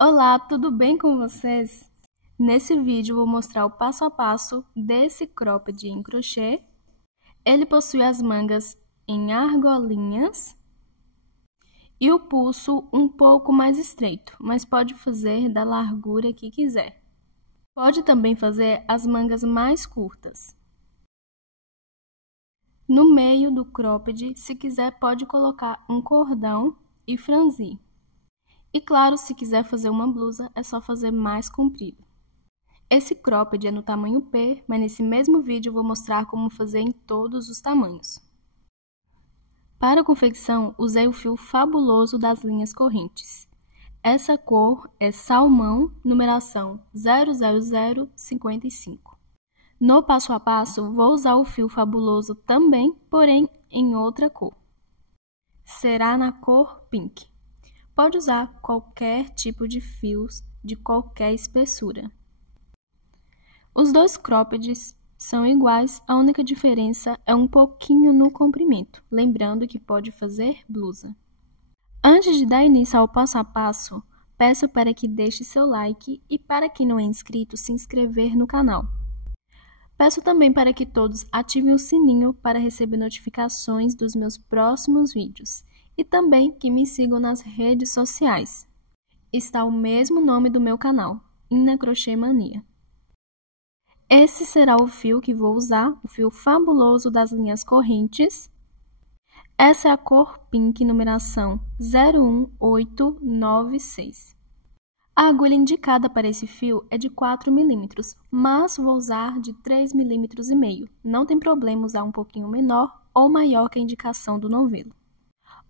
Olá, tudo bem com vocês? Nesse vídeo vou mostrar o passo a passo desse cropped em crochê. Ele possui as mangas em argolinhas e o pulso um pouco mais estreito, mas pode fazer da largura que quiser. Pode também fazer as mangas mais curtas. No meio do cropped, se quiser, pode colocar um cordão e franzir. E claro, se quiser fazer uma blusa, é só fazer mais comprido. Esse cropped é no tamanho P, mas nesse mesmo vídeo eu vou mostrar como fazer em todos os tamanhos. Para a confecção, usei o fio fabuloso das linhas correntes. Essa cor é salmão, numeração 00055. No passo a passo, vou usar o fio fabuloso também, porém em outra cor. Será na cor pink. Pode usar qualquer tipo de fios de qualquer espessura. Os dois croppeds são iguais, a única diferença é um pouquinho no comprimento, lembrando que pode fazer blusa. Antes de dar início ao passo a passo, peço para que deixe seu like e para quem não é inscrito, se inscrever no canal. Peço também para que todos ativem o sininho para receber notificações dos meus próximos vídeos. E também que me sigam nas redes sociais. Está o mesmo nome do meu canal, Ina Crochê Mania. Esse será o fio que vou usar, o fio fabuloso das linhas correntes. Essa é a cor pink, numeração 01896. A agulha indicada para esse fio é de 4 mm, mas vou usar de 3,5 mm. Não tem problema usar um pouquinho menor ou maior que a indicação do novelo.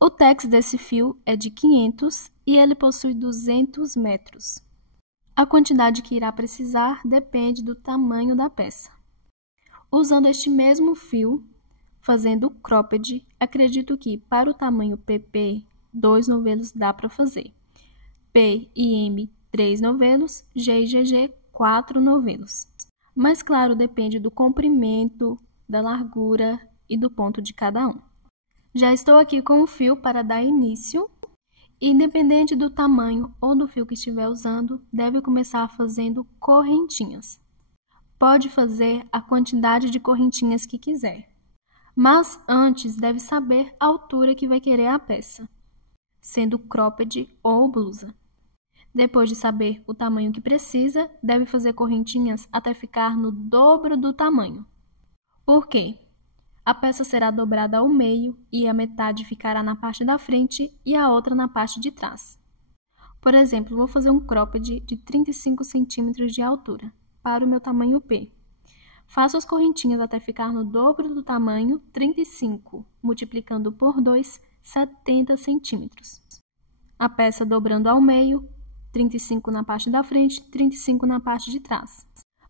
O tex desse fio é de 500 e ele possui 200 metros. A quantidade que irá precisar depende do tamanho da peça. Usando este mesmo fio, fazendo o cropped, acredito que para o tamanho PP, 2 novelos dá para fazer. P e M, 3 novelos, G e GG, 4 novelos. Mas claro, depende do comprimento, da largura e do ponto de cada um. Já estou aqui com o fio para dar início. Independente do tamanho ou do fio que estiver usando, deve começar fazendo correntinhas. Pode fazer a quantidade de correntinhas que quiser. Mas antes deve saber a altura que vai querer a peça, sendo cropped ou blusa. Depois de saber o tamanho que precisa, deve fazer correntinhas até ficar no dobro do tamanho. Por quê? A peça será dobrada ao meio e a metade ficará na parte da frente e a outra na parte de trás. Por exemplo, vou fazer um cropped de 35 cm de altura, para o meu tamanho P. Faço as correntinhas até ficar no dobro do tamanho, 35, multiplicando por 2, 70 cm. A peça dobrando ao meio, 35 na parte da frente, 35 na parte de trás.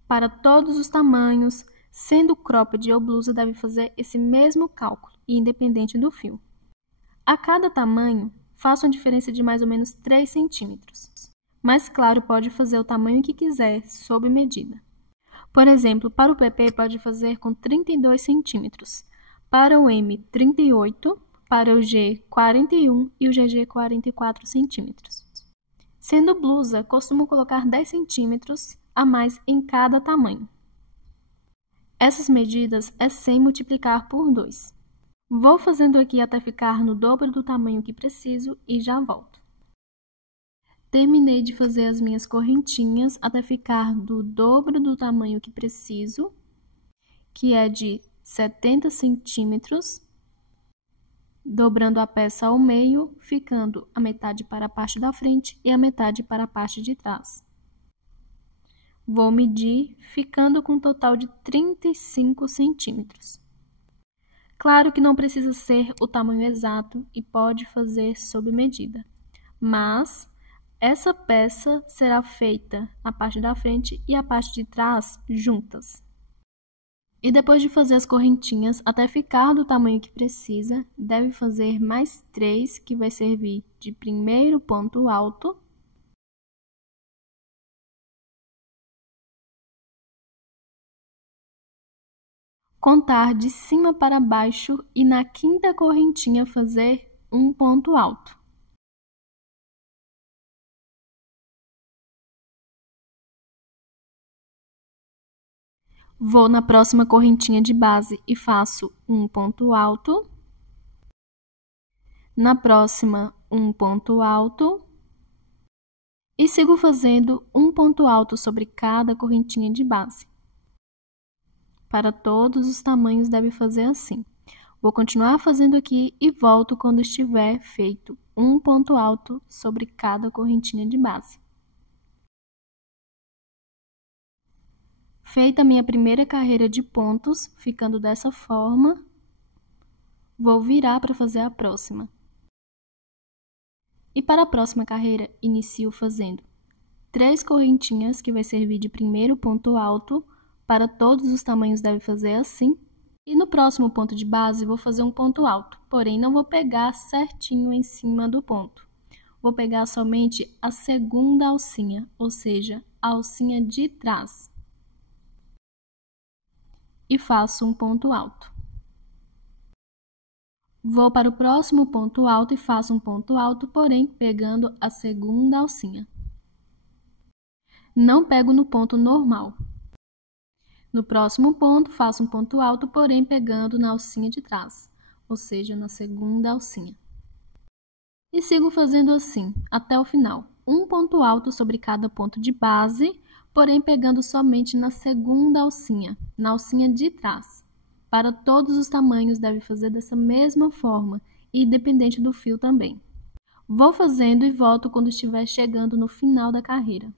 Para todos os tamanhos, sendo cropped ou blusa, deve fazer esse mesmo cálculo, independente do fio. A cada tamanho, faço uma diferença de mais ou menos 3 centímetros. Mas claro, pode fazer o tamanho que quiser, sob medida. Por exemplo, para o PP pode fazer com 32 centímetros, para o M 38, para o G 41 e o GG 44 centímetros. Sendo blusa, costumo colocar 10 centímetros a mais em cada tamanho. Essas medidas é sem multiplicar por 2. Vou fazendo aqui até ficar no dobro do tamanho que preciso e já volto. Terminei de fazer as minhas correntinhas até ficar do dobro do tamanho que preciso, que é de 70 centímetros, dobrando a peça ao meio, ficando a metade para a parte da frente e a metade para a parte de trás. Vou medir, ficando com um total de 35 centímetros. Claro que não precisa ser o tamanho exato e pode fazer sob medida, mas essa peça será feita a parte da frente e a parte de trás juntas. E depois de fazer as correntinhas até ficar do tamanho que precisa, deve fazer mais 3, que vai servir de primeiro ponto alto. Contar de cima para baixo e na quinta correntinha fazer um ponto alto. Vou na próxima correntinha de base e faço um ponto alto. Na próxima, um ponto alto. E sigo fazendo um ponto alto sobre cada correntinha de base. Para todos os tamanhos deve fazer assim. Vou continuar fazendo aqui e volto quando estiver feito um ponto alto sobre cada correntinha de base. Feita a minha primeira carreira de pontos, ficando dessa forma, vou virar para fazer a próxima. E para a próxima carreira, inicio fazendo 3 correntinhas, que vai servir de primeiro ponto alto. Para todos os tamanhos deve fazer assim. E no próximo ponto de base, vou fazer um ponto alto, porém não vou pegar certinho em cima do ponto. Vou pegar somente a segunda alcinha, ou seja, a alcinha de trás. E faço um ponto alto. Vou para o próximo ponto alto e faço um ponto alto, porém pegando a segunda alcinha. Não pego no ponto normal. No próximo ponto, faço um ponto alto, porém pegando na alcinha de trás, ou seja, na segunda alcinha. E sigo fazendo assim, até o final. Um ponto alto sobre cada ponto de base, porém pegando somente na segunda alcinha, na alcinha de trás. Para todos os tamanhos deve fazer dessa mesma forma, e independente do fio também. Vou fazendo e volto quando estiver chegando no final da carreira.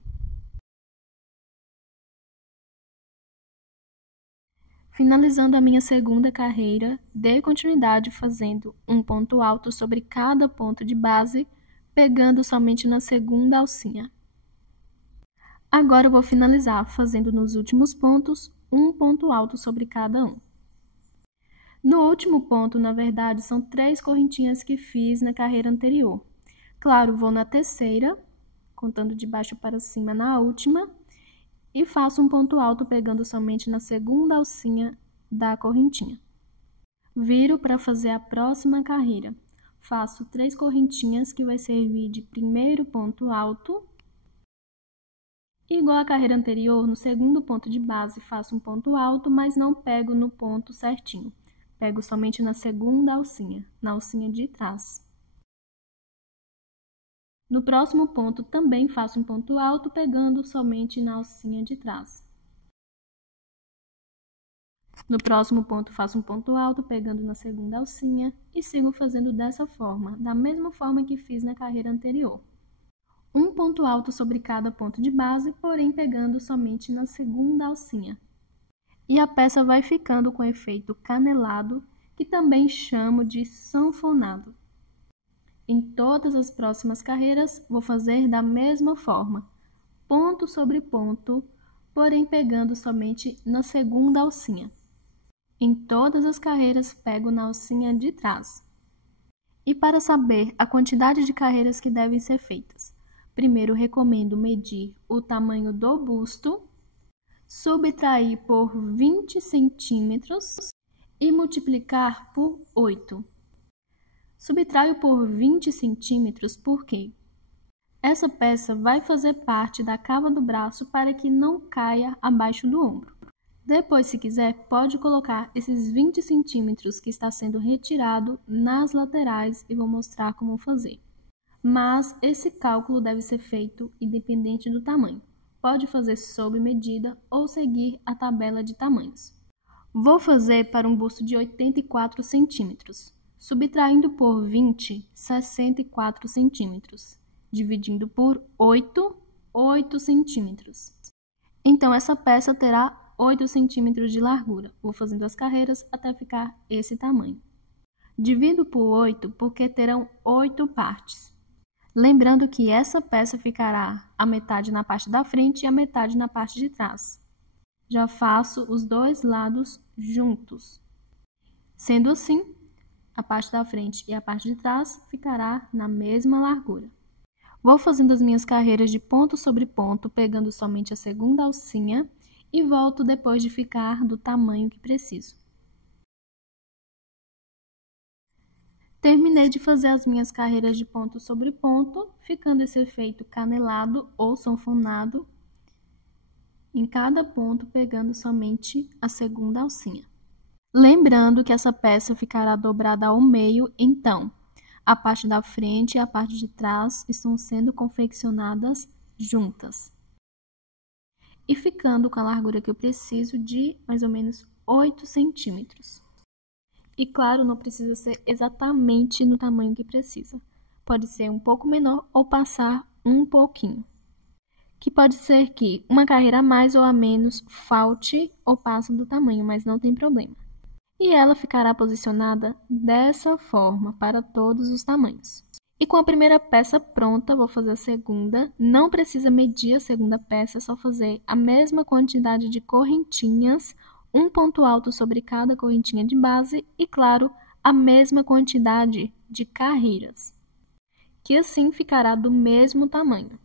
Finalizando a minha segunda carreira, dei continuidade fazendo um ponto alto sobre cada ponto de base, pegando somente na segunda alcinha. Agora eu vou finalizar fazendo nos últimos pontos um ponto alto sobre cada um. No último ponto, na verdade, são 3 correntinhas que fiz na carreira anterior. Claro, vou na terceira, contando de baixo para cima na última, e faço um ponto alto pegando somente na segunda alcinha da correntinha. Viro para fazer a próxima carreira. Faço 3 correntinhas, que vai servir de primeiro ponto alto. Igual a carreira anterior, no segundo ponto de base faço um ponto alto, mas não pego no ponto certinho. Pego somente na segunda alcinha, na alcinha de trás. No próximo ponto também faço um ponto alto, pegando somente na alcinha de trás. No próximo ponto faço um ponto alto, pegando na segunda alcinha e sigo fazendo dessa forma, da mesma forma que fiz na carreira anterior. Um ponto alto sobre cada ponto de base, porém pegando somente na segunda alcinha. E a peça vai ficando com efeito canelado, que também chamo de sanfonado. Em todas as próximas carreiras, vou fazer da mesma forma, ponto sobre ponto, porém pegando somente na segunda alcinha. Em todas as carreiras, pego na alcinha de trás. E para saber a quantidade de carreiras que devem ser feitas, primeiro recomendo medir o tamanho do busto, subtrair por 20 centímetros e multiplicar por 8. Subtraio por 20 centímetros porque essa peça vai fazer parte da cava do braço para que não caia abaixo do ombro. Depois, se quiser, pode colocar esses 20 centímetros que está sendo retirado nas laterais e vou mostrar como fazer. Mas esse cálculo deve ser feito independente do tamanho. Pode fazer sob medida ou seguir a tabela de tamanhos. Vou fazer para um busto de 84 centímetros. Subtraindo por 20, 64 centímetros. Dividindo por 8, 8 centímetros. Então, essa peça terá 8 centímetros de largura. Vou fazendo as carreiras até ficar esse tamanho. Divido por 8 porque terão 8 partes. Lembrando que essa peça ficará a metade na parte da frente e a metade na parte de trás. Já faço os dois lados juntos. Sendo assim, a parte da frente e a parte de trás ficará na mesma largura. Vou fazendo as minhas carreiras de ponto sobre ponto, pegando somente a segunda alcinha e volto depois de ficar do tamanho que preciso. Terminei de fazer as minhas carreiras de ponto sobre ponto, ficando esse efeito canelado ou sanfonado. em cada ponto pegando somente a segunda alcinha. Lembrando que essa peça ficará dobrada ao meio, então a parte da frente e a parte de trás estão sendo confeccionadas juntas. E ficando com a largura que eu preciso de mais ou menos 8 centímetros. E claro, não precisa ser exatamente no tamanho que precisa. Pode ser um pouco menor ou passar um pouquinho. Que pode ser que uma carreira a mais ou a menos falte ou passe do tamanho, mas não tem problema. E ela ficará posicionada dessa forma para todos os tamanhos. E com a primeira peça pronta, vou fazer a segunda. Não precisa medir a segunda peça, é só fazer a mesma quantidade de correntinhas, um ponto alto sobre cada correntinha de base e, claro, a mesma quantidade de carreiras, que assim ficará do mesmo tamanho.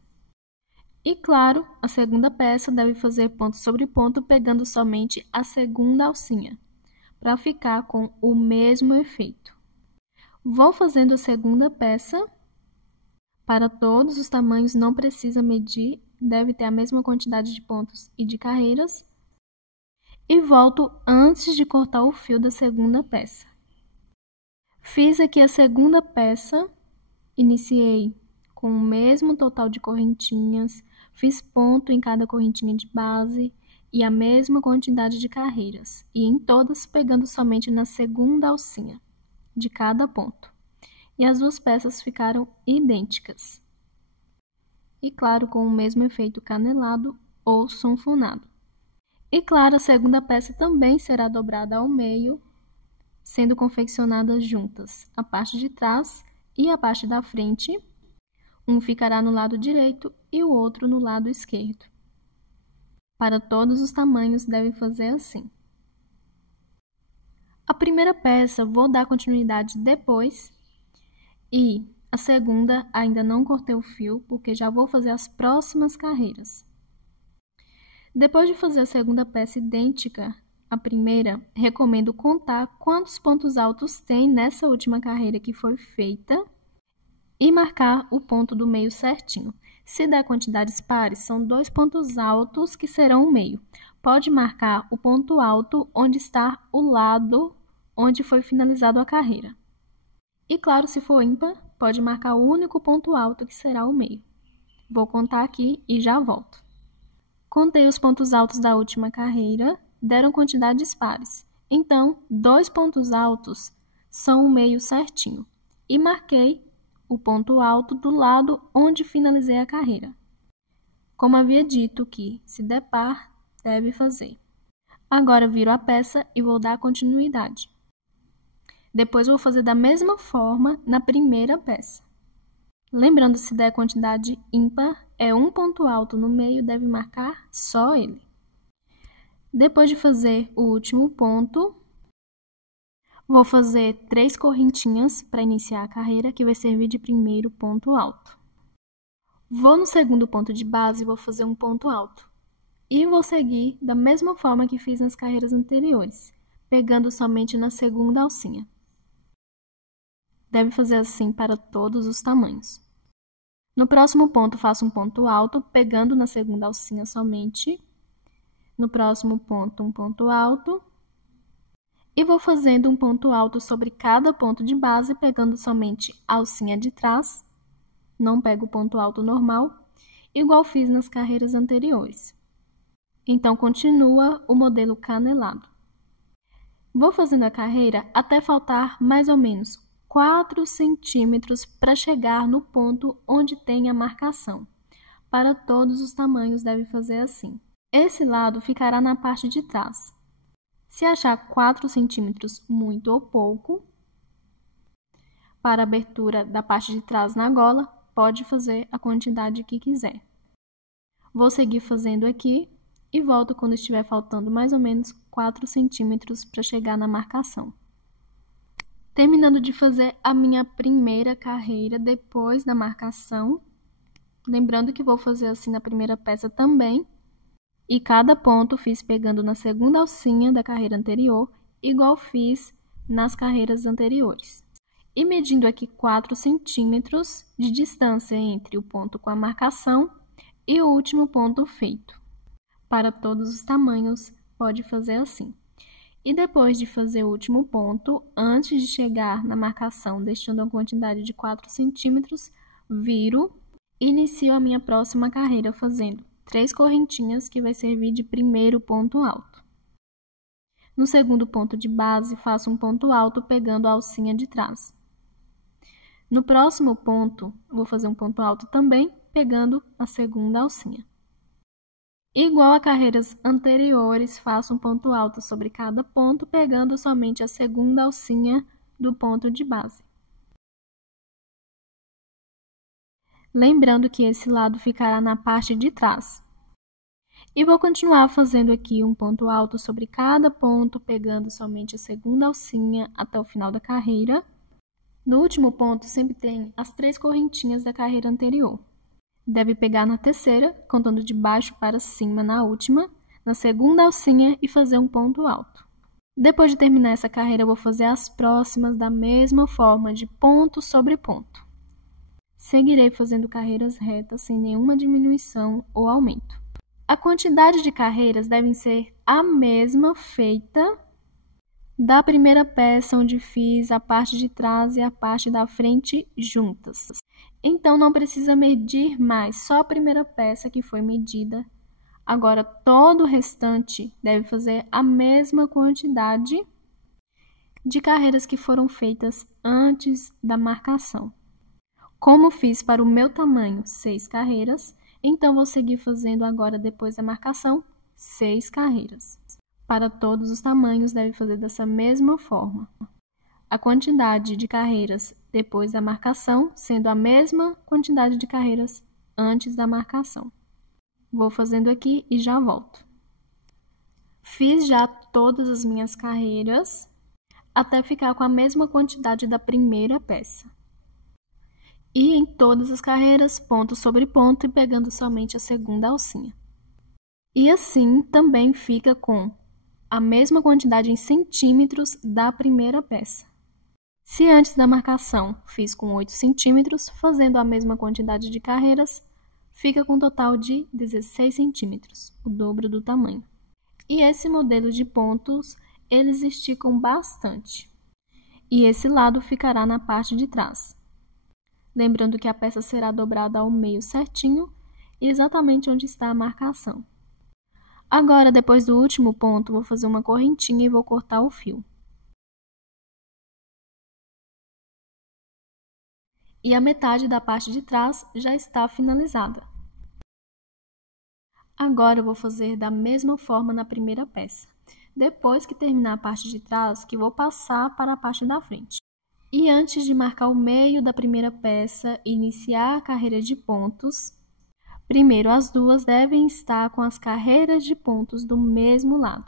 E, claro, a segunda peça deve fazer ponto sobre ponto, pegando somente a segunda alcinha, para ficar com o mesmo efeito. Vou fazendo a segunda peça. Para todos os tamanhos não precisa medir, deve ter a mesma quantidade de pontos e de carreiras. E volto antes de cortar o fio da segunda peça. Fiz aqui a segunda peça, iniciei com o mesmo total de correntinhas, fiz ponto em cada correntinha de base e a mesma quantidade de carreiras, e em todas pegando somente na segunda alcinha de cada ponto. E as duas peças ficaram idênticas. E claro, com o mesmo efeito canelado ou sanfonado. E claro, a segunda peça também será dobrada ao meio, sendo confeccionadas juntas a parte de trás e a parte da frente. Um ficará no lado direito e o outro no lado esquerdo. Para todos os tamanhos, deve fazer assim. A primeira peça vou dar continuidade depois e a segunda ainda não cortei o fio, porque já vou fazer as próximas carreiras. Depois de fazer a segunda peça idêntica à primeira, recomendo contar quantos pontos altos tem nessa última carreira que foi feita e marcar o ponto do meio certinho. Se der quantidades pares, são 2 pontos altos que serão o meio. Pode marcar o ponto alto onde está o lado onde foi finalizado a carreira. E claro, se for ímpar, pode marcar o único ponto alto que será o meio. Vou contar aqui e já volto. Contei os pontos altos da última carreira, deram quantidades pares. Então, 2 pontos altos são o meio certinho. E marquei o ponto alto do lado onde finalizei a carreira. Como havia dito que, se der par, deve fazer. Agora viro a peça e vou dar continuidade. Depois vou fazer da mesma forma na primeira peça. Lembrando, se der quantidade ímpar, é um ponto alto no meio, deve marcar só ele. Depois de fazer o último ponto, vou fazer 3 correntinhas para iniciar a carreira, que vai servir de primeiro ponto alto. Vou no segundo ponto de base e vou fazer um ponto alto. E vou seguir da mesma forma que fiz nas carreiras anteriores, pegando somente na segunda alcinha. Deve fazer assim para todos os tamanhos. No próximo ponto, faço um ponto alto, pegando na segunda alcinha somente. No próximo ponto, um ponto alto. E vou fazendo um ponto alto sobre cada ponto de base, pegando somente a alcinha de trás. Não pego o ponto alto normal, igual fiz nas carreiras anteriores. Então, continua o modelo canelado. Vou fazendo a carreira até faltar mais ou menos 4 centímetros para chegar no ponto onde tem a marcação. Para todos os tamanhos, deve fazer assim. Esse lado ficará na parte de trás. Se achar 4 centímetros muito ou pouco, para a abertura da parte de trás na gola, pode fazer a quantidade que quiser. Vou seguir fazendo aqui e volto quando estiver faltando mais ou menos 4 centímetros para chegar na marcação. Terminando de fazer a minha primeira carreira depois da marcação, lembrando que vou fazer assim na primeira peça também, e cada ponto fiz pegando na segunda alcinha da carreira anterior, igual fiz nas carreiras anteriores. E medindo aqui 4 centímetros de distância entre o ponto com a marcação e o último ponto feito. Para todos os tamanhos, pode fazer assim. E depois de fazer o último ponto, antes de chegar na marcação, deixando a quantidade de 4 centímetros, viro e inicio a minha próxima carreira fazendo 3 correntinhas, que vai servir de primeiro ponto alto. No segundo ponto de base, faço um ponto alto pegando a alcinha de trás. No próximo ponto, vou fazer um ponto alto também, pegando a segunda alcinha. Igual a carreiras anteriores, faço um ponto alto sobre cada ponto, pegando somente a segunda alcinha do ponto de base. Lembrando que esse lado ficará na parte de trás. E vou continuar fazendo aqui um ponto alto sobre cada ponto, pegando somente a segunda alcinha até o final da carreira. No último ponto, sempre tem as 3 correntinhas da carreira anterior. Deve pegar na terceira, contando de baixo para cima na última, na segunda alcinha e fazer um ponto alto. Depois de terminar essa carreira, eu vou fazer as próximas da mesma forma, de ponto sobre ponto. Seguirei fazendo carreiras retas sem nenhuma diminuição ou aumento. A quantidade de carreiras deve ser a mesma feita da primeira peça, onde fiz a parte de trás e a parte da frente juntas. Então, não precisa medir mais, só a primeira peça que foi medida. Agora, todo o restante deve fazer a mesma quantidade de carreiras que foram feitas antes da marcação. Como fiz para o meu tamanho 6 carreiras, então vou seguir fazendo agora, depois da marcação, 6 carreiras. Para todos os tamanhos, deve fazer dessa mesma forma. A quantidade de carreiras depois da marcação, sendo a mesma quantidade de carreiras antes da marcação. Vou fazendo aqui e já volto. Fiz já todas as minhas carreiras, até ficar com a mesma quantidade da primeira peça. E em todas as carreiras, ponto sobre ponto e pegando somente a segunda alcinha. E assim também fica com a mesma quantidade em centímetros da primeira peça. Se antes da marcação fiz com 8 centímetros, fazendo a mesma quantidade de carreiras, fica com um total de 16 centímetros, o dobro do tamanho. E esse modelo de pontos, eles esticam bastante. E esse lado ficará na parte de trás. Lembrando que a peça será dobrada ao meio certinho, exatamente onde está a marcação. Agora, depois do último ponto, vou fazer uma correntinha e vou cortar o fio. E a metade da parte de trás já está finalizada. Agora, eu vou fazer da mesma forma na primeira peça. Depois que terminar a parte de trás, que vou passar para a parte da frente. E antes de marcar o meio da primeira peça e iniciar a carreira de pontos, primeiro as duas devem estar com as carreiras de pontos do mesmo lado.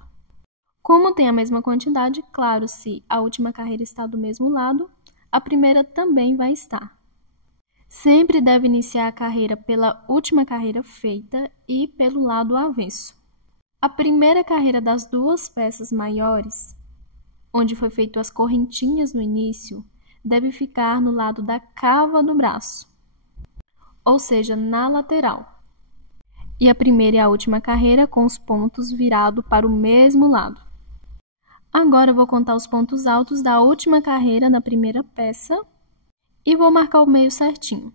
Como tem a mesma quantidade, claro, se a última carreira está do mesmo lado, a primeira também vai estar. Sempre deve iniciar a carreira pela última carreira feita e pelo lado avesso. A primeira carreira das duas peças maiores, onde foi feito as correntinhas no início, deve ficar no lado da cava do braço, ou seja, na lateral. E a primeira e a última carreira com os pontos virados para o mesmo lado. Agora eu vou contar os pontos altos da última carreira na primeira peça e vou marcar o meio certinho.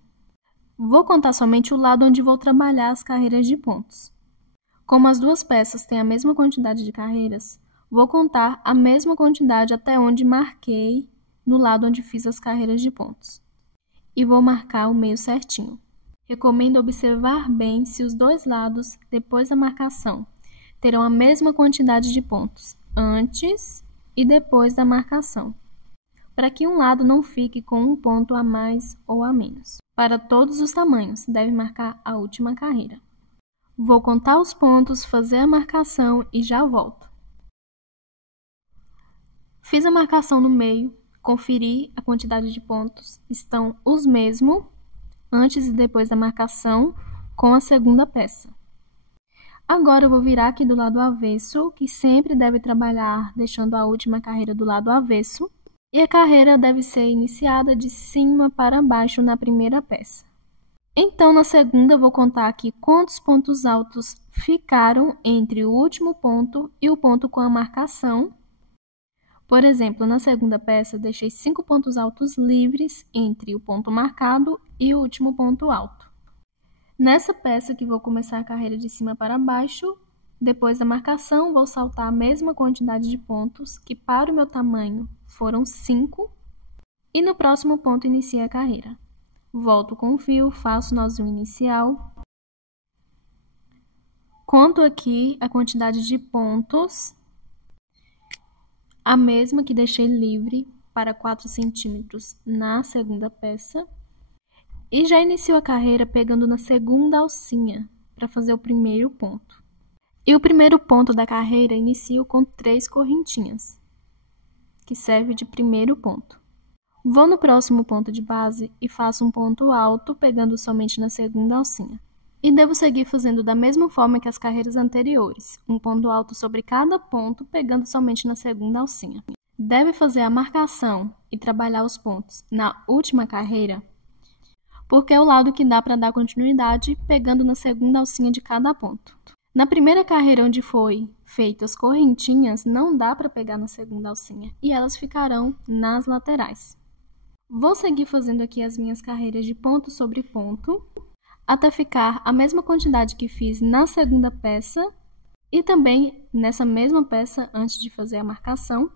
Vou contar somente o lado onde vou trabalhar as carreiras de pontos. Como as duas peças têm a mesma quantidade de carreiras, vou contar a mesma quantidade até onde marquei no lado onde fiz as carreiras de pontos. E vou marcar o meio certinho. Recomendo observar bem se os dois lados, depois da marcação, terão a mesma quantidade de pontos antes e depois da marcação, para que um lado não fique com um ponto a mais ou a menos. Para todos os tamanhos, deve marcar a última carreira. Vou contar os pontos, fazer a marcação e já volto. Fiz a marcação no meio, conferi a quantidade de pontos, estão os mesmos antes e depois da marcação com a segunda peça. Agora eu vou virar aqui do lado avesso, que sempre deve trabalhar deixando a última carreira do lado avesso, e a carreira deve ser iniciada de cima para baixo na primeira peça. Então, na segunda, eu vou contar aqui quantos pontos altos ficaram entre o último ponto e o ponto com a marcação. Por exemplo, na segunda peça, deixei 5 pontos altos livres entre o ponto marcado e o último ponto alto. Nessa peça que vou começar a carreira de cima para baixo, depois da marcação, vou saltar a mesma quantidade de pontos, que para o meu tamanho foram 5, e no próximo ponto inicio a carreira. Volto com o fio, faço nozinho inicial, conto aqui a quantidade de pontos, a mesma que deixei livre para 4 centímetros na segunda peça, e já inicio a carreira pegando na segunda alcinha para fazer o primeiro ponto. E o primeiro ponto da carreira inicio com 3 correntinhas, que serve de primeiro ponto. Vou no próximo ponto de base e faço um ponto alto, pegando somente na segunda alcinha. E devo seguir fazendo da mesma forma que as carreiras anteriores, um ponto alto sobre cada ponto, pegando somente na segunda alcinha. Deve fazer a marcação e trabalhar os pontos na última carreira, porque é o lado que dá para dar continuidade, pegando na segunda alcinha de cada ponto. Na primeira carreira onde foi feito as correntinhas, não dá para pegar na segunda alcinha, e elas ficarão nas laterais. Vou seguir fazendo aqui as minhas carreiras de ponto sobre ponto, até ficar a mesma quantidade que fiz na segunda peça, e também nessa mesma peça antes de fazer a marcação,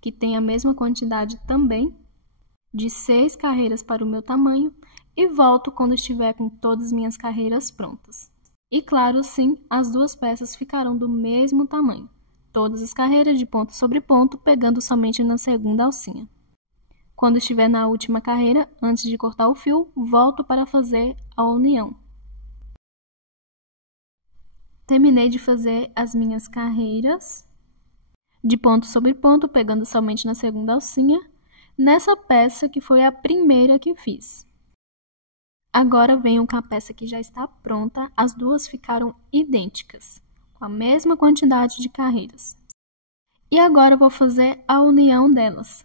que tem a mesma quantidade também, de 6 carreiras para o meu tamanho, e volto quando estiver com todas as minhas carreiras prontas. E claro, sim, as duas peças ficarão do mesmo tamanho, todas as carreiras de ponto sobre ponto, pegando somente na segunda alcinha. Quando estiver na última carreira, antes de cortar o fio, volto para fazer a união. Terminei de fazer as minhas carreiras de ponto sobre ponto, pegando somente na segunda alcinha, nessa peça que foi a primeira que fiz. Agora venho com a peça que já está pronta, as duas ficaram idênticas, com a mesma quantidade de carreiras. E agora vou fazer a união delas.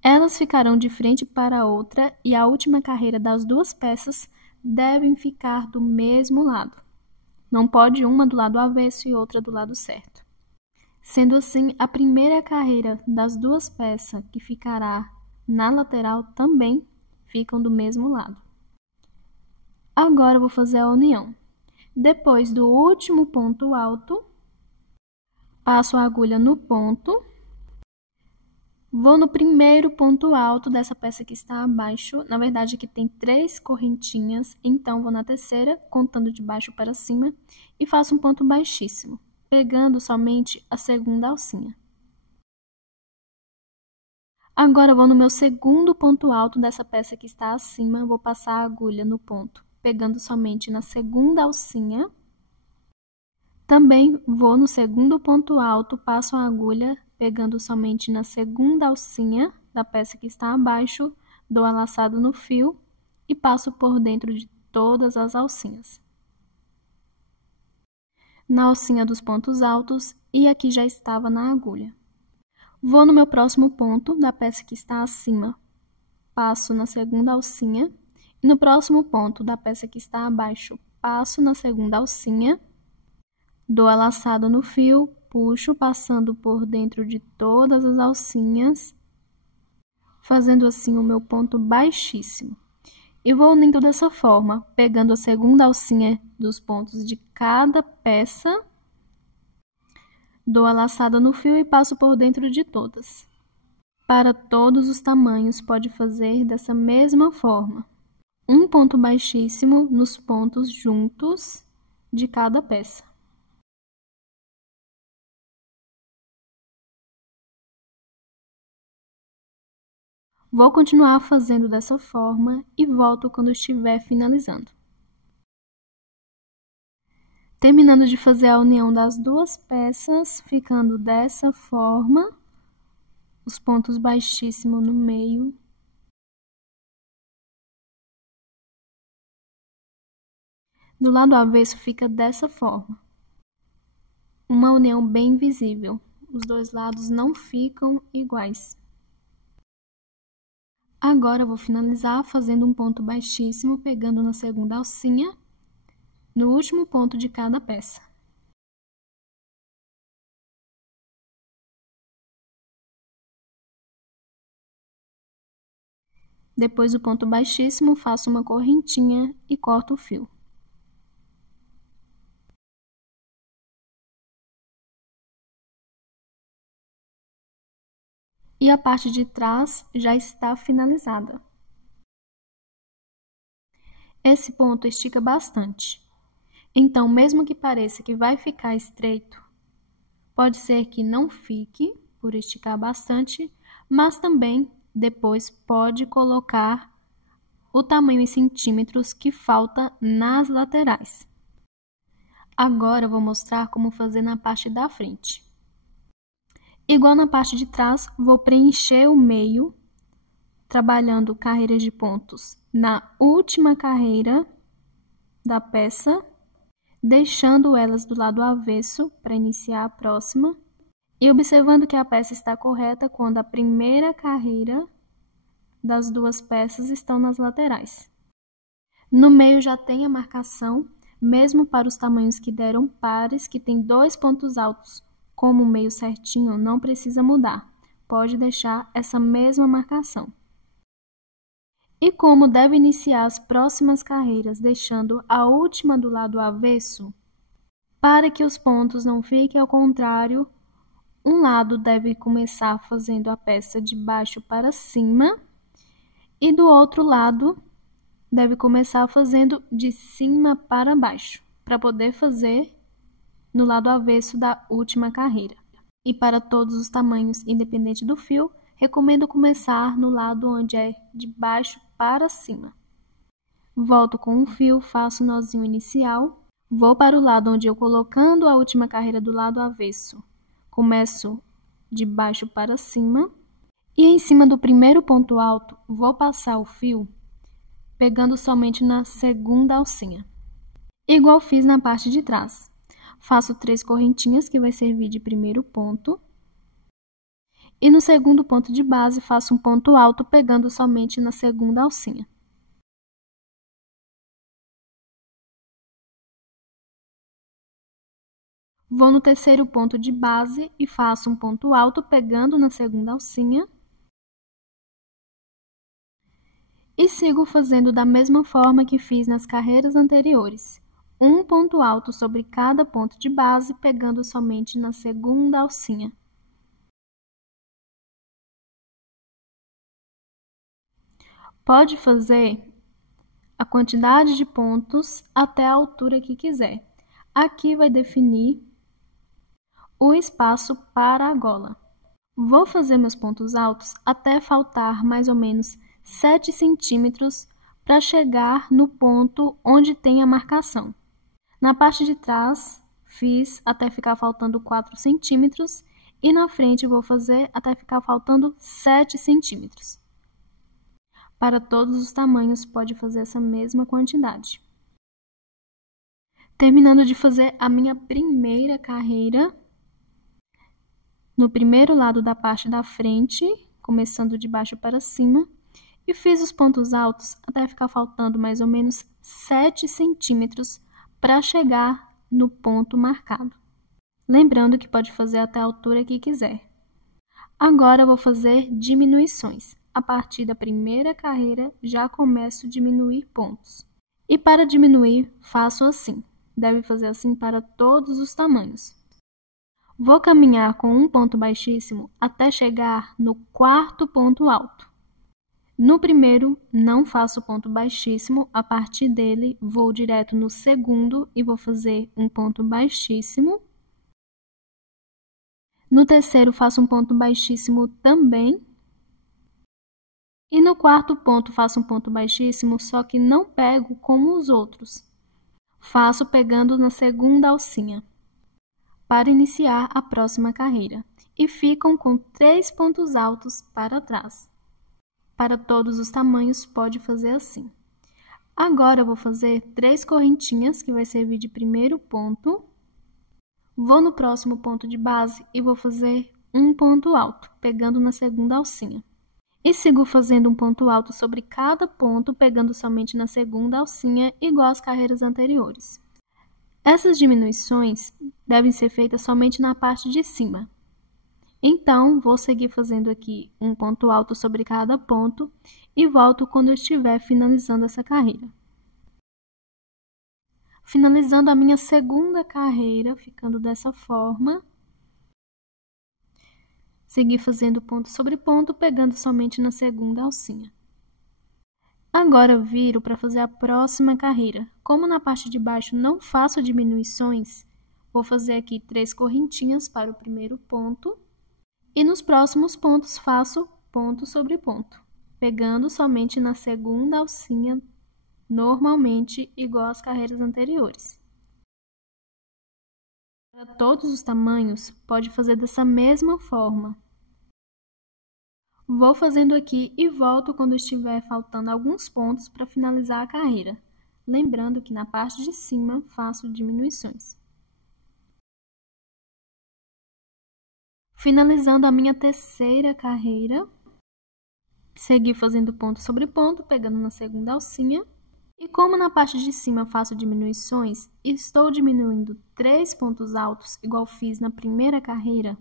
Elas ficarão de frente para a outra e a última carreira das duas peças devem ficar do mesmo lado. Não pode uma do lado avesso e outra do lado certo. Sendo assim, a primeira carreira das duas peças que ficará na lateral também ficam do mesmo lado. Agora vou fazer a união. Depois do último ponto alto, passo a agulha no ponto. Vou no primeiro ponto alto dessa peça que está abaixo, na verdade aqui tem 3 correntinhas, então vou na terceira, contando de baixo para cima, e faço um ponto baixíssimo, pegando somente a segunda alcinha. Agora vou no meu segundo ponto alto dessa peça que está acima, vou passar a agulha no ponto, pegando somente na segunda alcinha. Também vou no segundo ponto alto, passo a agulha pegando somente na segunda alcinha da peça que está abaixo, dou a laçada no fio e passo por dentro de todas as alcinhas. Na alcinha dos pontos altos e aqui já estava na agulha. Vou no meu próximo ponto da peça que está acima, passo na segunda alcinha e no próximo ponto da peça que está abaixo, passo na segunda alcinha, dou a laçada no fio, puxo passando por dentro de todas as alcinhas, fazendo assim o meu ponto baixíssimo. E vou unindo dessa forma, pegando a segunda alcinha dos pontos de cada peça, dou a laçada no fio e passo por dentro de todas. Para todos os tamanhos, pode fazer dessa mesma forma. Um ponto baixíssimo nos pontos juntos de cada peça. Vou continuar fazendo dessa forma e volto quando estiver finalizando. Terminando de fazer a união das duas peças, ficando dessa forma, os pontos baixíssimos no meio. Do lado avesso fica dessa forma. Uma união bem visível, os dois lados não ficam iguais. Agora, eu vou finalizar fazendo um ponto baixíssimo, pegando na segunda alcinha, no último ponto de cada peça. Depois do ponto baixíssimo, faço uma correntinha e corto o fio. E a parte de trás já está finalizada. Esse ponto estica bastante. Então, mesmo que pareça que vai ficar estreito, pode ser que não fique, por esticar bastante, mas também depois pode colocar o tamanho em centímetros que falta nas laterais. Agora, eu vou mostrar como fazer na parte da frente. Igual na parte de trás, vou preencher o meio, trabalhando carreiras de pontos na última carreira da peça, deixando elas do lado avesso para iniciar a próxima, e observando que a peça está correta quando a primeira carreira das duas peças estão nas laterais. No meio já tem a marcação, mesmo para os tamanhos que deram pares, que tem 2 pontos altos, como o meio certinho, não precisa mudar, pode deixar essa mesma marcação. E como deve iniciar as próximas carreiras, deixando a última do lado avesso, para que os pontos não fiquem ao contrário, um lado deve começar fazendo a peça de baixo para cima, e do outro lado deve começar fazendo de cima para baixo, para poder fazer no lado avesso da última carreira. E para todos os tamanhos, independente do fio, recomendo começar no lado onde é de baixo para cima. Volto com um fio, faço o nozinho inicial, vou para o lado onde eu colocando a última carreira do lado avesso, começo de baixo para cima, e em cima do primeiro ponto alto, vou passar o fio, pegando somente na segunda alcinha. Igual fiz na parte de trás. Faço 3 correntinhas, que vai servir de primeiro ponto. E no segundo ponto de base, faço um ponto alto, pegando somente na segunda alcinha. Vou no terceiro ponto de base e faço um ponto alto, pegando na segunda alcinha. E sigo fazendo da mesma forma que fiz nas carreiras anteriores. Um ponto alto sobre cada ponto de base, pegando somente na segunda alcinha. Pode fazer a quantidade de pontos até a altura que quiser. Aqui vai definir o espaço para a gola. Vou fazer meus pontos altos até faltar mais ou menos 7 centímetros para chegar no ponto onde tem a marcação. Na parte de trás, fiz até ficar faltando 4 centímetros e na frente vou fazer até ficar faltando 7 centímetros. Para todos os tamanhos, pode fazer essa mesma quantidade. Terminando de fazer a minha primeira carreira, no primeiro lado da parte da frente, começando de baixo para cima, e fiz os pontos altos até ficar faltando mais ou menos 7 centímetros para chegar no ponto marcado. Lembrando que pode fazer até a altura que quiser. Agora eu vou fazer diminuições. A partir da primeira carreira, já começo a diminuir pontos. E para diminuir, faço assim. Deve fazer assim para todos os tamanhos. Vou caminhar com um ponto baixíssimo até chegar no quarto ponto alto. No primeiro, não faço ponto baixíssimo, a partir dele vou direto no segundo e vou fazer um ponto baixíssimo. No terceiro, faço um ponto baixíssimo também. E no quarto ponto, faço um ponto baixíssimo, só que não pego como os outros. Faço pegando na segunda alcinha, para iniciar a próxima carreira. E ficam com 3 pontos altos para trás. Para todos os tamanhos, pode fazer assim. Agora, eu vou fazer 3 correntinhas, que vai servir de primeiro ponto. Vou no próximo ponto de base e vou fazer um ponto alto, pegando na segunda alcinha. E sigo fazendo um ponto alto sobre cada ponto, pegando somente na segunda alcinha, igual às carreiras anteriores. Essas diminuições devem ser feitas somente na parte de cima. Então, vou seguir fazendo aqui um ponto alto sobre cada ponto e volto quando eu estiver finalizando essa carreira. Finalizando a minha segunda carreira, ficando dessa forma. Seguir fazendo ponto sobre ponto, pegando somente na segunda alcinha. Agora eu viro para fazer a próxima carreira. Como na parte de baixo não faço diminuições, vou fazer aqui 3 correntinhas para o primeiro ponto. E nos próximos pontos faço ponto sobre ponto, pegando somente na segunda alcinha, normalmente igual às carreiras anteriores. Para todos os tamanhos, pode fazer dessa mesma forma. Vou fazendo aqui e volto quando estiver faltando alguns pontos para finalizar a carreira. Lembrando que na parte de cima faço diminuições. Finalizando a minha terceira carreira, segui fazendo ponto sobre ponto, pegando na segunda alcinha. E como na parte de cima faço diminuições, estou diminuindo 3 pontos altos, igual fiz na primeira carreira.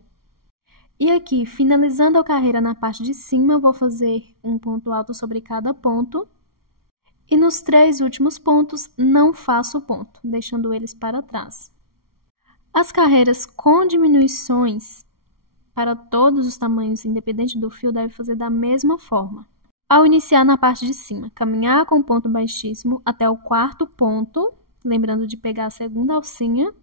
E aqui, finalizando a carreira na parte de cima, vou fazer um ponto alto sobre cada ponto. E nos 3 últimos pontos, não faço ponto, deixando eles para trás. As carreiras com diminuições, para todos os tamanhos, independente do fio, deve fazer da mesma forma. Ao iniciar na parte de cima, caminhar com ponto baixíssimo até o quarto ponto, lembrando de pegar a segunda alcinha,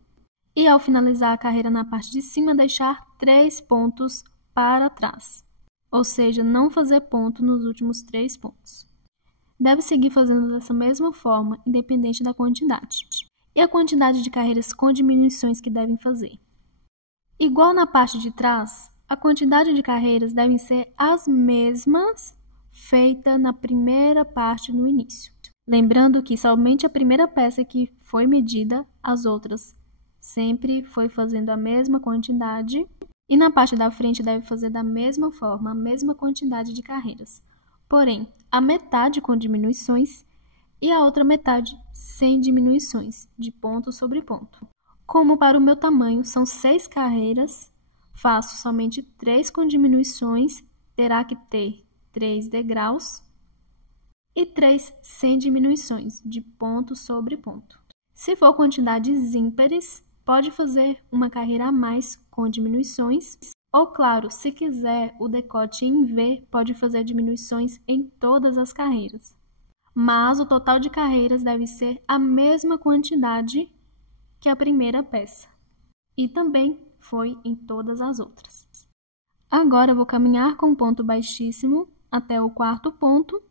e ao finalizar a carreira na parte de cima, deixar 3 pontos para trás, ou seja, não fazer ponto nos últimos 3 pontos. Deve seguir fazendo dessa mesma forma, independente da quantidade. E a quantidade de carreiras com diminuições que devem fazer. Igual na parte de trás, a quantidade de carreiras devem ser as mesmas feita na primeira parte no início. Lembrando que somente a primeira peça que foi medida, as outras sempre foi fazendo a mesma quantidade. E na parte da frente deve fazer da mesma forma, a mesma quantidade de carreiras. Porém, a metade com diminuições e a outra metade sem diminuições, de ponto sobre ponto. Como para o meu tamanho são 6 carreiras, faço somente 3 com diminuições, terá que ter 3 degraus e 3 sem diminuições, de ponto sobre ponto. Se for quantidades ímpares, pode fazer uma carreira a mais com diminuições, ou claro, se quiser o decote em V, pode fazer diminuições em todas as carreiras. Mas o total de carreiras deve ser a mesma quantidade que a primeira peça, e também foi em todas as outras. Agora eu vou caminhar com ponto baixíssimo até o quarto ponto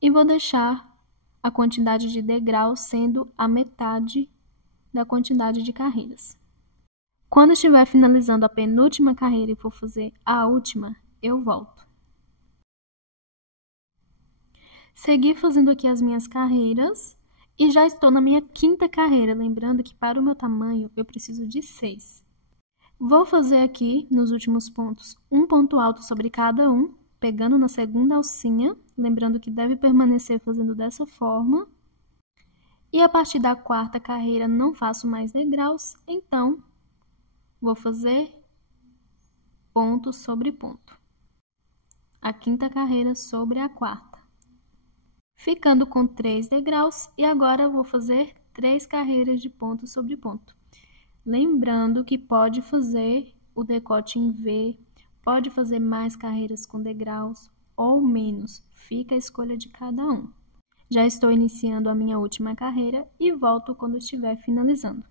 e vou deixar a quantidade de degraus sendo a metade da quantidade de carreiras. Quando estiver finalizando a penúltima carreira e for fazer a última, eu volto. Segui fazendo aqui as minhas carreiras e já estou na minha quinta carreira, lembrando que para o meu tamanho eu preciso de 6. Vou fazer aqui, nos últimos pontos, um ponto alto sobre cada um, pegando na segunda alcinha, lembrando que deve permanecer fazendo dessa forma. E a partir da quarta carreira não faço mais degraus, então vou fazer ponto sobre ponto. A quinta carreira sobre a quarta. Ficando com 3 degraus, e agora eu vou fazer 3 carreiras de ponto sobre ponto. Lembrando que pode fazer o decote em V, pode fazer mais carreiras com degraus ou menos, fica a escolha de cada um. Já estou iniciando a minha última carreira e volto quando estiver finalizando.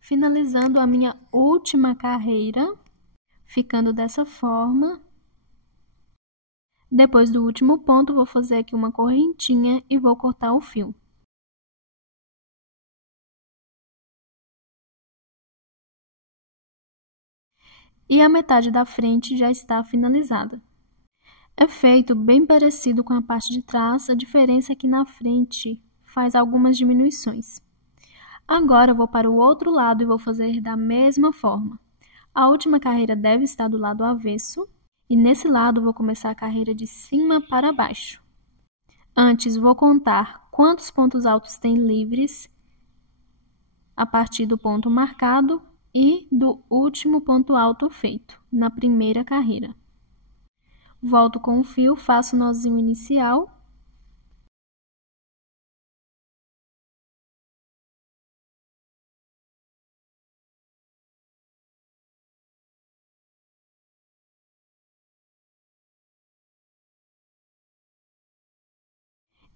Finalizando a minha última carreira, ficando dessa forma. Depois do último ponto, vou fazer aqui uma correntinha e vou cortar o fio. E a metade da frente já está finalizada. É feito bem parecido com a parte de trás, a diferença é que na frente faz algumas diminuições. Agora, eu vou para o outro lado e vou fazer da mesma forma. A última carreira deve estar do lado avesso, e nesse lado vou começar a carreira de cima para baixo. Antes, vou contar quantos pontos altos tem livres a partir do ponto marcado e do último ponto alto feito, na primeira carreira. Volto com o fio, faço o nozinho inicial.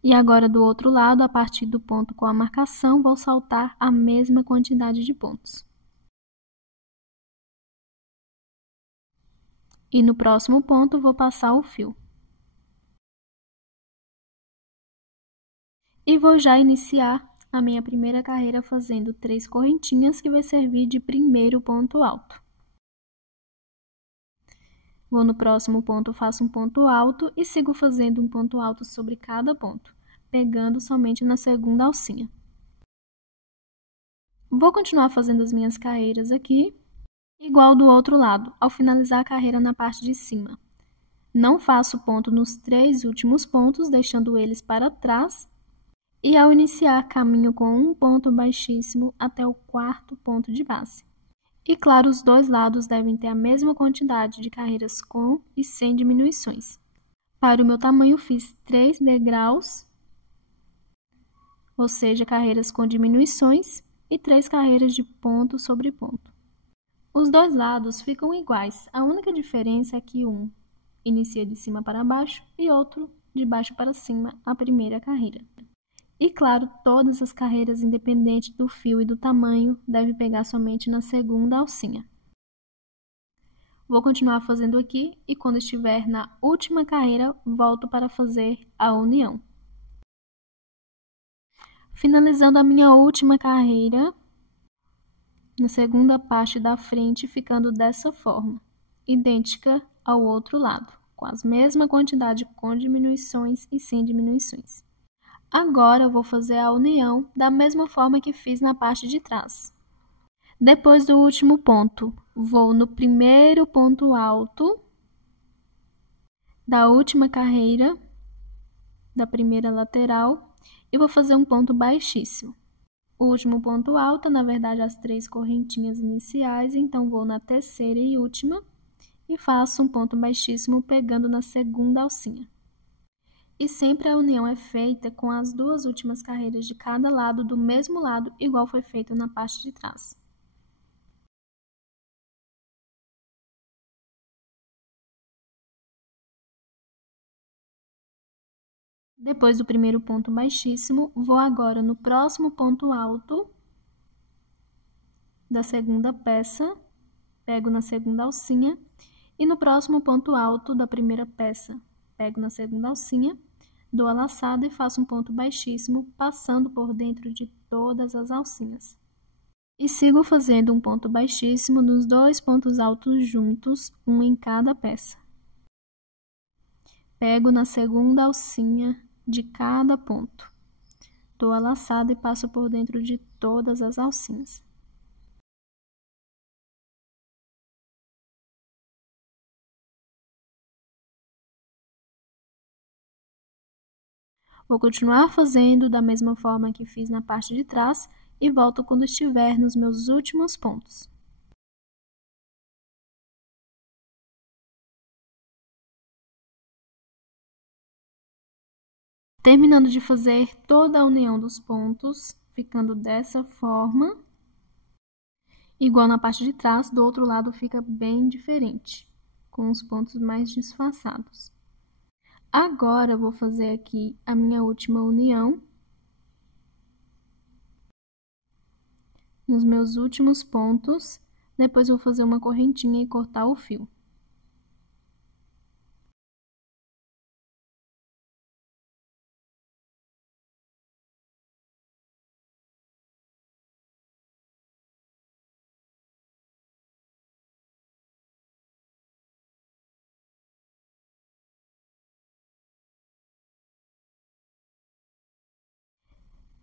E agora, do outro lado, a partir do ponto com a marcação, vou saltar a mesma quantidade de pontos. E no próximo ponto, vou passar o fio. E vou já iniciar a minha primeira carreira fazendo 3 correntinhas, que vai servir de primeiro ponto alto. Vou no próximo ponto, faço um ponto alto e sigo fazendo um ponto alto sobre cada ponto, pegando somente na segunda alcinha. Vou continuar fazendo as minhas carreiras aqui, igual do outro lado, ao finalizar a carreira na parte de cima. Não faço ponto nos 3 últimos pontos, deixando eles para trás, e ao iniciar, caminho com um ponto baixíssimo até o 4º ponto de base. E claro, os dois lados devem ter a mesma quantidade de carreiras com e sem diminuições. Para o meu tamanho, fiz 3 degraus, ou seja, carreiras com diminuições, e 3 carreiras de ponto sobre ponto. Os dois lados ficam iguais, a única diferença é que um inicia de cima para baixo e outro de baixo para cima, a primeira carreira. E claro, todas as carreiras, independente do fio e do tamanho, devem pegar somente na segunda alcinha. Vou continuar fazendo aqui e quando estiver na última carreira, volto para fazer a união. Finalizando a minha última carreira, na segunda parte da frente, ficando dessa forma, idêntica ao outro lado, com a mesma quantidade com diminuições e sem diminuições. Agora, eu vou fazer a união da mesma forma que fiz na parte de trás. Depois do último ponto, vou no primeiro ponto alto da última carreira, da primeira lateral, e vou fazer um ponto baixíssimo. O último ponto alto, na verdade, as 3 correntinhas iniciais, então vou na terceira e última e faço um ponto baixíssimo pegando na segunda alcinha. E sempre a união é feita com as 2 últimas carreiras de cada lado do mesmo lado, igual foi feito na parte de trás. Depois do primeiro ponto baixíssimo, vou agora no próximo ponto alto da segunda peça, pego na segunda alcinha, e no próximo ponto alto da primeira peça, pego na segunda alcinha, dou a laçada e faço um ponto baixíssimo, passando por dentro de todas as alcinhas. E sigo fazendo um ponto baixíssimo nos 2 pontos altos juntos, um em cada peça. Pego na segunda alcinha de cada ponto, dou a laçada e passo por dentro de todas as alcinhas. Vou continuar fazendo da mesma forma que fiz na parte de trás e volto quando estiver nos meus últimos pontos. Terminando de fazer toda a união dos pontos, ficando dessa forma, igual na parte de trás, do outro lado fica bem diferente, com os pontos mais disfarçados. Agora, vou fazer aqui a minha última união, nos meus últimos pontos, depois vou fazer uma correntinha e cortar o fio.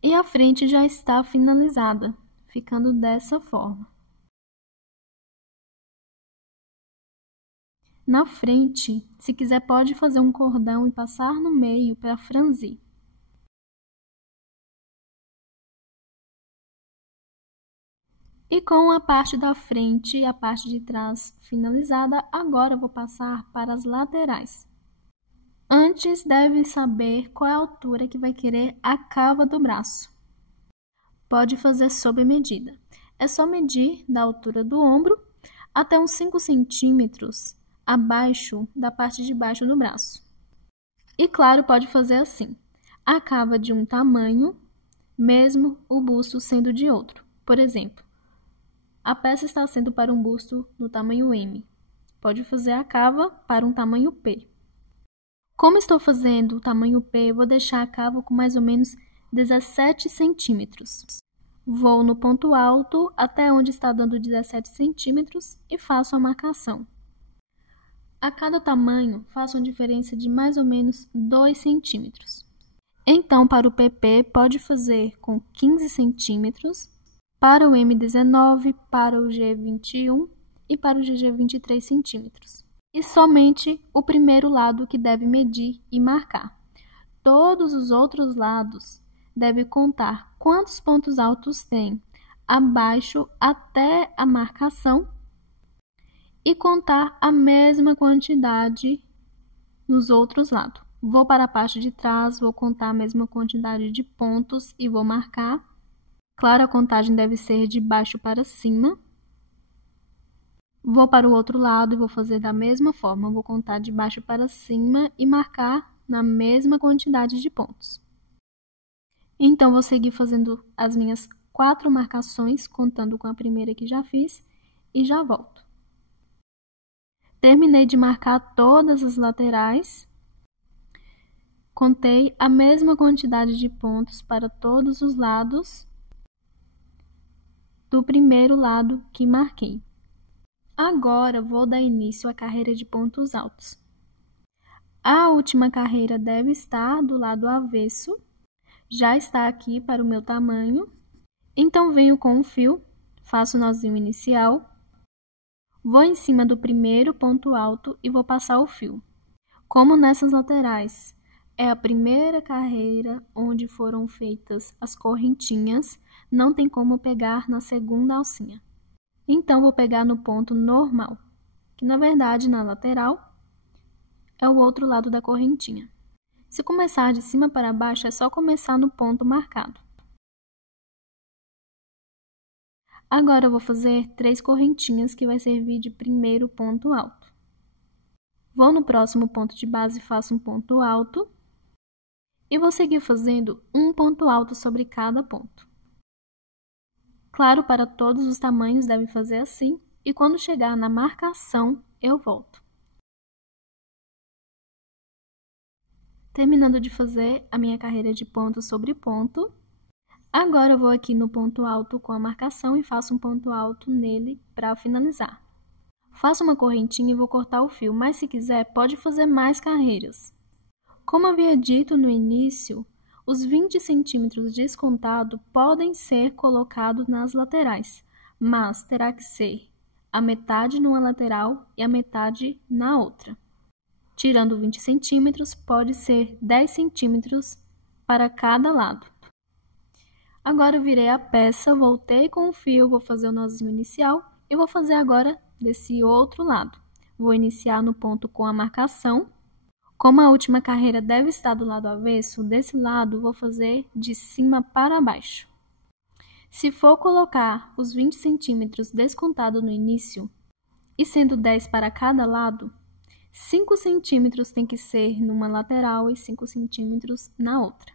E a frente já está finalizada, ficando dessa forma. Na frente, se quiser, pode fazer um cordão e passar no meio para franzir. E com a parte da frente e a parte de trás finalizada, agora eu vou passar para as laterais. Antes, deve saber qual é a altura que vai querer a cava do braço. Pode fazer sob medida. É só medir da altura do ombro até uns 5 centímetros abaixo da parte de baixo do braço. E claro, pode fazer assim. A cava de um tamanho, mesmo o busto sendo de outro. Por exemplo, a peça está sendo para um busto no tamanho M. Pode fazer a cava para um tamanho P. Como estou fazendo o tamanho P, vou deixar a cava com mais ou menos 17 centímetros. Vou no ponto alto até onde está dando 17 centímetros e faço a marcação. A cada tamanho, faço uma diferença de mais ou menos 2 centímetros. Então, para o PP, pode fazer com 15 centímetros, para o M19, para o G21 e para o GG 23 centímetros. E somente o primeiro lado que deve medir e marcar. Todos os outros lados devem contar quantos pontos altos tem abaixo até a marcação e contar a mesma quantidade nos outros lados. Vou para a parte de trás, vou contar a mesma quantidade de pontos e vou marcar. Claro, a contagem deve ser de baixo para cima. Vou para o outro lado e vou fazer da mesma forma. Vou contar de baixo para cima e marcar na mesma quantidade de pontos. Então, vou seguir fazendo as minhas 4 marcações, contando com a primeira que já fiz, e já volto. Terminei de marcar todas as laterais. Contei a mesma quantidade de pontos para todos os lados do primeiro lado que marquei. Agora, vou dar início à carreira de pontos altos. A última carreira deve estar do lado avesso. Já está aqui para o meu tamanho. Então, venho com o fio, faço o nozinho inicial. Vou em cima do primeiro ponto alto e vou passar o fio. Como nessas laterais é a primeira carreira onde foram feitas as correntinhas, não tem como pegar na segunda alcinha. Então, vou pegar no ponto normal, que na verdade na lateral é o outro lado da correntinha. Se começar de cima para baixo, é só começar no ponto marcado. Agora, eu vou fazer 3 correntinhas que vai servir de primeiro ponto alto. Vou no próximo ponto de base e faço um ponto alto. E vou seguir fazendo um ponto alto sobre cada ponto. Claro, para todos os tamanhos deve fazer assim, e quando chegar na marcação, eu volto. Terminando de fazer a minha carreira de ponto sobre ponto, agora eu vou aqui no ponto alto com a marcação e faço um ponto alto nele para finalizar. Faço uma correntinha e vou cortar o fio, mas se quiser, pode fazer mais carreiras. Como havia dito no início, os 20 centímetros descontados podem ser colocados nas laterais, mas terá que ser a metade numa lateral e a metade na outra. Tirando 20 centímetros, pode ser 10 centímetros para cada lado. Agora eu virei a peça, voltei com o fio, vou fazer o nozinho inicial e vou fazer agora desse outro lado. Vou iniciar no ponto com a marcação. Como a última carreira deve estar do lado avesso, desse lado vou fazer de cima para baixo. Se for colocar os 20 centímetros descontado no início, e sendo 10 para cada lado, 5 centímetros tem que ser numa lateral e 5 centímetros na outra.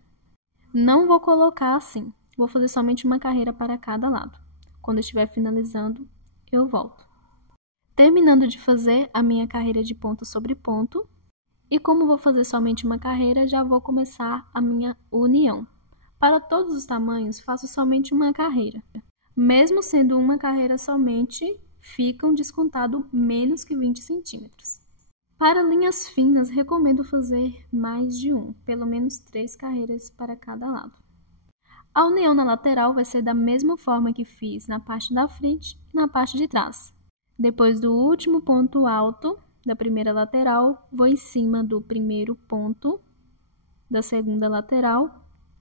Não vou colocar assim, vou fazer somente uma carreira para cada lado. Quando eu estiver finalizando, eu volto. Terminando de fazer a minha carreira de ponto sobre ponto, e como vou fazer somente uma carreira, já vou começar a minha união. Para todos os tamanhos, faço somente uma carreira. Mesmo sendo uma carreira somente, ficam descontado menos que 20 centímetros. Para linhas finas, recomendo fazer mais de pelo menos 3 carreiras para cada lado. A união na lateral vai ser da mesma forma que fiz na parte da frente e na parte de trás. Depois do último ponto alto, da primeira lateral, vou em cima do primeiro ponto da segunda lateral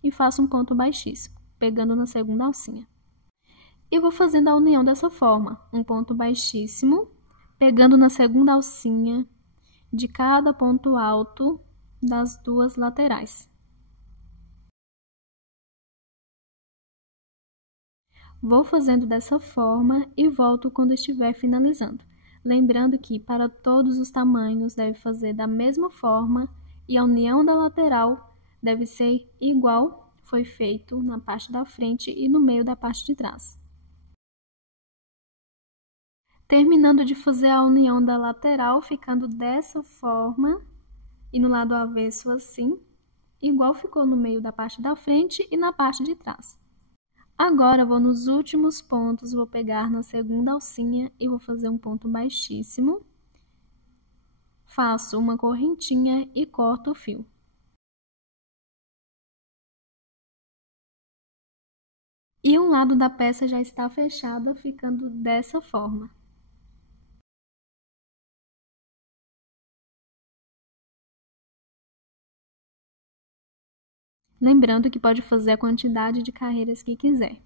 e faço um ponto baixíssimo, pegando na segunda alcinha. E vou fazendo a união dessa forma, um ponto baixíssimo, pegando na segunda alcinha de cada ponto alto das duas laterais. Vou fazendo dessa forma e volto quando estiver finalizando. Lembrando que para todos os tamanhos deve fazer da mesma forma e a união da lateral deve ser igual foi feito na parte da frente e no meio da parte de trás. Terminando de fazer a união da lateral, ficando dessa forma e no lado avesso assim, igual ficou no meio da parte da frente e na parte de trás. Agora, vou nos últimos pontos, vou pegar na segunda alcinha e vou fazer um ponto baixíssimo. Faço uma correntinha e corto o fio. E um lado da peça já está fechada, ficando dessa forma. Lembrando que pode fazer a quantidade de carreiras que quiser.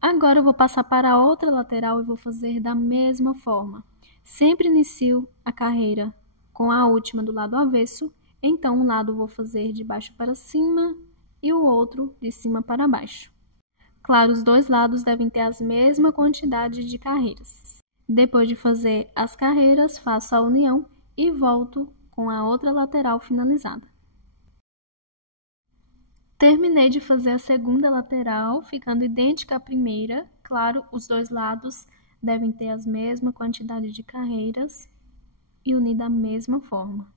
Agora eu vou passar para a outra lateral e vou fazer da mesma forma. Sempre inicio a carreira com a última do lado avesso, então um lado eu vou fazer de baixo para cima e o outro de cima para baixo. Claro, os dois lados devem ter a mesma quantidade de carreiras. Depois de fazer as carreiras, faço a união e volto com a outra lateral finalizada. Terminei de fazer a segunda lateral, ficando idêntica à primeira. Claro, os dois lados devem ter a mesma quantidade de carreiras e unir da mesma forma.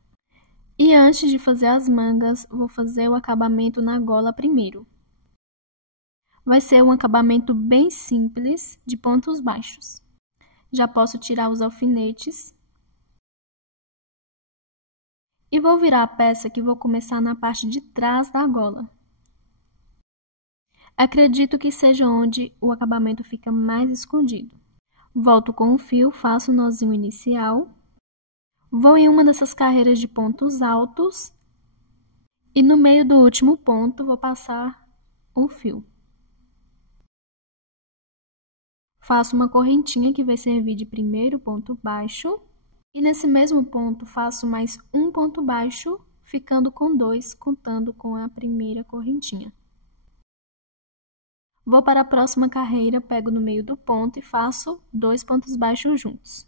E antes de fazer as mangas, vou fazer o acabamento na gola primeiro. Vai ser um acabamento bem simples, de pontos baixos. Já posso tirar os alfinetes. E vou virar a peça que vou começar na parte de trás da gola. Acredito que seja onde o acabamento fica mais escondido. Volto com o fio, faço o nozinho inicial. Vou em uma dessas carreiras de pontos altos. E no meio do último ponto, vou passar o fio. Faço uma correntinha que vai servir de primeiro ponto baixo. E nesse mesmo ponto, faço mais um ponto baixo, ficando com 2, contando com a primeira correntinha. Vou para a próxima carreira, pego no meio do ponto e faço 2 pontos baixos juntos.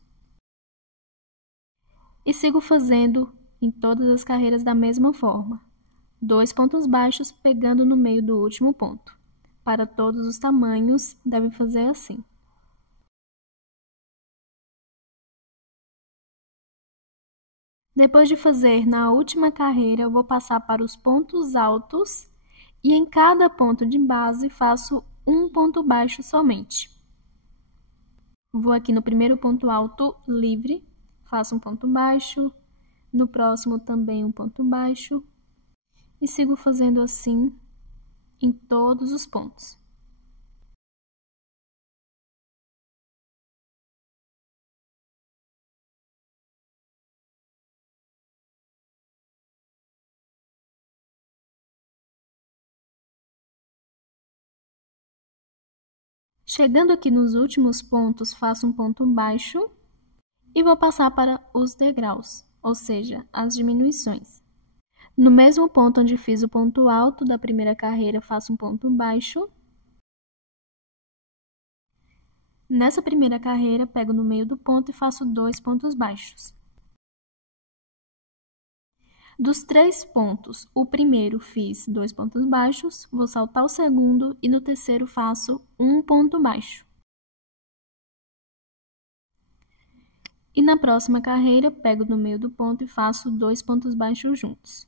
E sigo fazendo em todas as carreiras da mesma forma. 2 pontos baixos pegando no meio do último ponto. Para todos os tamanhos, deve fazer assim. Depois de fazer na última carreira, eu vou passar para os pontos altos e em cada ponto de base faço um ponto baixo somente. Vou aqui no primeiro ponto alto livre, faço um ponto baixo, no próximo também um ponto baixo e sigo fazendo assim em todos os pontos. Chegando aqui nos últimos pontos, faço um ponto baixo e vou passar para os degraus, ou seja, as diminuições. No mesmo ponto onde fiz o ponto alto da primeira carreira, faço um ponto baixo. Nessa primeira carreira, pego no meio do ponto e faço 2 pontos baixos. Dos 3 pontos, o primeiro fiz 2 pontos baixos, vou saltar o segundo e no terceiro faço um ponto baixo. E na próxima carreira, pego no meio do ponto e faço 2 pontos baixos juntos.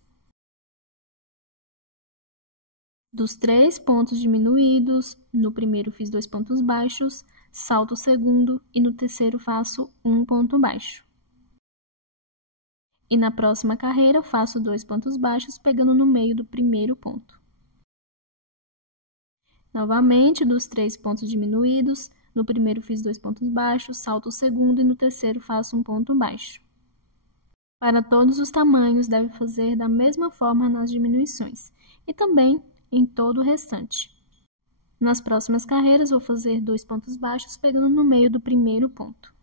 Dos 3 pontos diminuídos, no primeiro fiz 2 pontos baixos, salto o segundo e no terceiro faço um ponto baixo. E na próxima carreira, faço 2 pontos baixos, pegando no meio do primeiro ponto. Novamente, dos 3 pontos diminuídos, no primeiro fiz 2 pontos baixos, salto o segundo e no terceiro faço um ponto baixo. Para todos os tamanhos, deve fazer da mesma forma nas diminuições e também em todo o restante. Nas próximas carreiras, vou fazer 2 pontos baixos pegando no meio do primeiro ponto.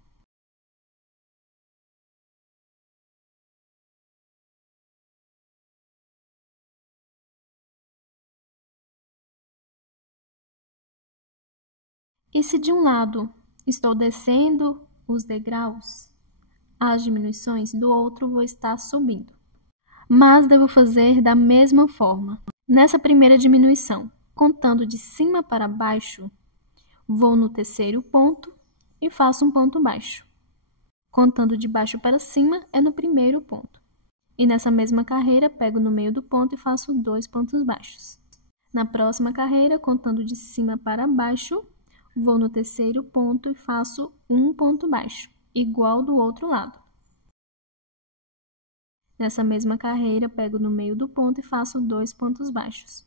E se de um lado estou descendo os degraus, as diminuições, do outro vou estar subindo. Mas devo fazer da mesma forma. Nessa primeira diminuição, contando de cima para baixo, vou no terceiro ponto e faço um ponto baixo. Contando de baixo para cima é no primeiro ponto. E nessa mesma carreira, pego no meio do ponto e faço 2 pontos baixos. Na próxima carreira, contando de cima para baixo, vou no terceiro ponto e faço um ponto baixo, igual do outro lado. Nessa mesma carreira, pego no meio do ponto e faço 2 pontos baixos.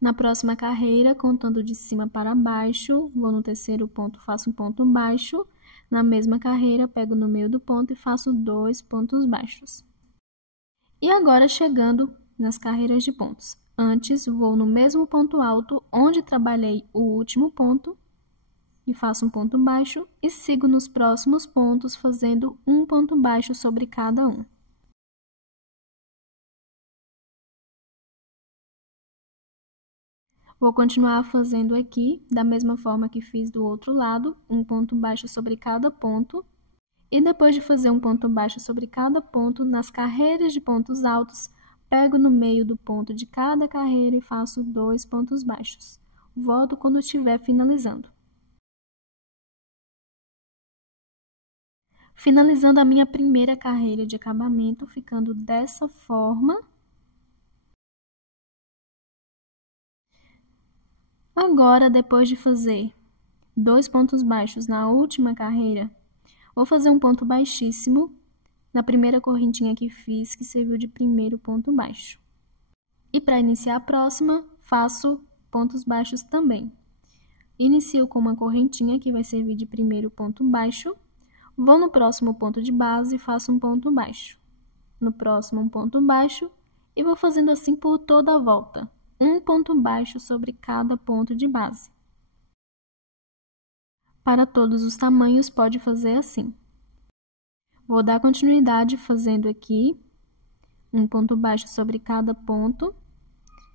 Na próxima carreira, contando de cima para baixo, vou no terceiro ponto, faço um ponto baixo. Na mesma carreira, pego no meio do ponto e faço 2 pontos baixos. E agora, chegando nas carreiras de pontos. Antes, vou no mesmo ponto alto, onde trabalhei o último ponto, e faço um ponto baixo, e sigo nos próximos pontos, fazendo um ponto baixo sobre cada um. Vou continuar fazendo aqui, da mesma forma que fiz do outro lado, um ponto baixo sobre cada ponto. E depois de fazer um ponto baixo sobre cada ponto, nas carreiras de pontos altos, pego no meio do ponto de cada carreira e faço 2 pontos baixos. Volto quando estiver finalizando. Finalizando a minha primeira carreira de acabamento, ficando dessa forma. Agora, depois de fazer 2 pontos baixos na última carreira, vou fazer um ponto baixíssimo na primeira correntinha que fiz, que serviu de primeiro ponto baixo. E para iniciar a próxima, faço pontos baixos também. Inicio com uma correntinha que vai servir de primeiro ponto baixo. Vou no próximo ponto de base e faço um ponto baixo. No próximo, um ponto baixo. E vou fazendo assim por toda a volta. Um ponto baixo sobre cada ponto de base. Para todos os tamanhos, pode fazer assim. Vou dar continuidade fazendo aqui um ponto baixo sobre cada ponto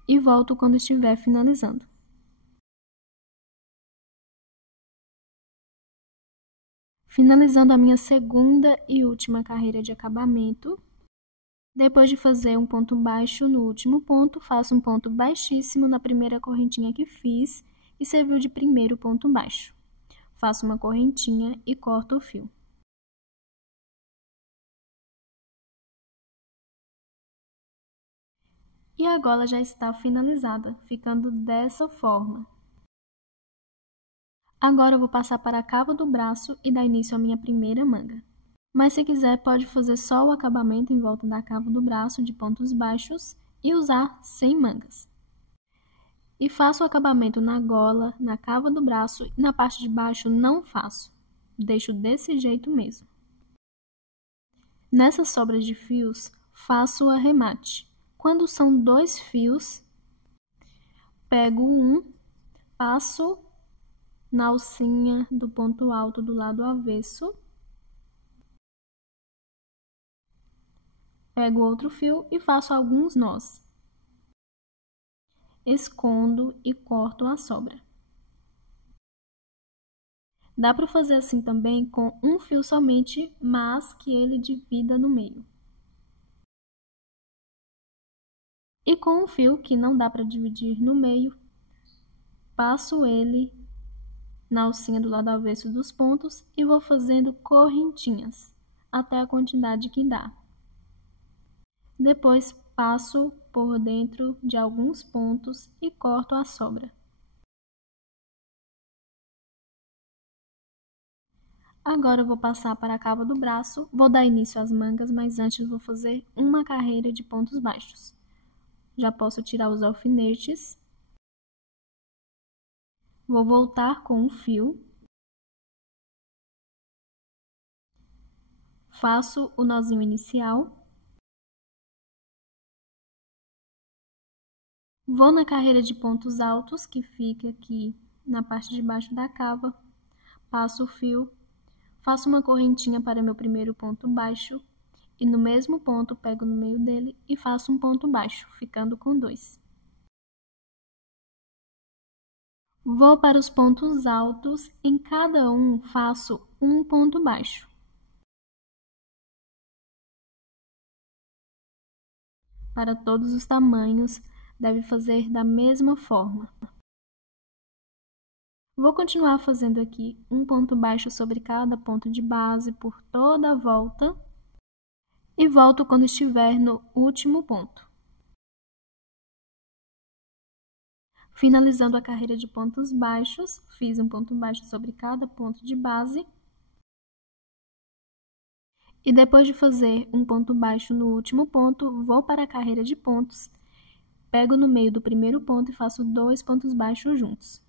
e volto quando estiver finalizando. Finalizando a minha segunda e última carreira de acabamento. Depois de fazer um ponto baixo no último ponto, faço um ponto baixíssimo na primeira correntinha que fiz e serviu de primeiro ponto baixo. Faço uma correntinha e corto o fio. E a gola já está finalizada, ficando dessa forma. Agora eu vou passar para a cava do braço e dar início à minha primeira manga. Mas se quiser, pode fazer só o acabamento em volta da cava do braço de pontos baixos e usar sem mangas. E faço o acabamento na gola, na cava do braço e na parte de baixo não faço. Deixo desse jeito mesmo. Nessas sobras de fios, faço o arremate. Quando são 2 fios, pego um, passo na alcinha do ponto alto do lado avesso. Pego outro fio e faço alguns nós. Escondo e corto a sobra. Dá para fazer assim também com um fio somente, mas que ele divida no meio. E com um fio que não dá para dividir no meio, passo ele na alcinha do lado avesso dos pontos e vou fazendo correntinhas, até a quantidade que dá. Depois passo por dentro de alguns pontos e corto a sobra. Agora eu vou passar para a cava do braço, vou dar início às mangas, mas antes vou fazer uma carreira de pontos baixos. Já posso tirar os alfinetes. Vou voltar com o fio. Faço o nozinho inicial. Vou na carreira de pontos altos, que fica aqui na parte de baixo da cava. Passo o fio, faço uma correntinha para meu primeiro ponto baixo e no mesmo ponto pego no meio dele e faço um ponto baixo, ficando com 2. Vou para os pontos altos, em cada um faço um ponto baixo. Para todos os tamanhos, deve fazer da mesma forma. Vou continuar fazendo aqui um ponto baixo sobre cada ponto de base por toda a volta e volto quando estiver no último ponto. Finalizando a carreira de pontos baixos, fiz um ponto baixo sobre cada ponto de base. E depois de fazer um ponto baixo no último ponto, vou para a carreira de pontos, pego no meio do primeiro ponto e faço 2 pontos baixos juntos.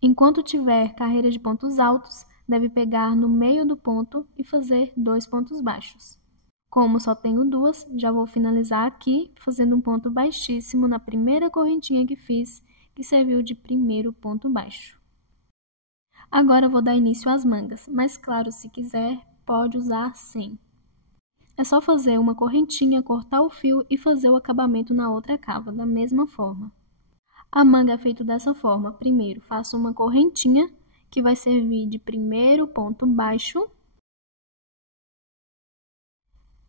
Enquanto tiver carreira de pontos altos, deve pegar no meio do ponto e fazer 2 pontos baixos. Como só tenho 2, já vou finalizar aqui fazendo um ponto baixíssimo na primeira correntinha que fiz, que serviu de primeiro ponto baixo. Agora vou dar início às mangas, mas claro, se quiser, pode usar sem. É só fazer uma correntinha, cortar o fio e fazer o acabamento na outra cava, da mesma forma. A manga é feita dessa forma. Primeiro, faço uma correntinha, que vai servir de primeiro ponto baixo.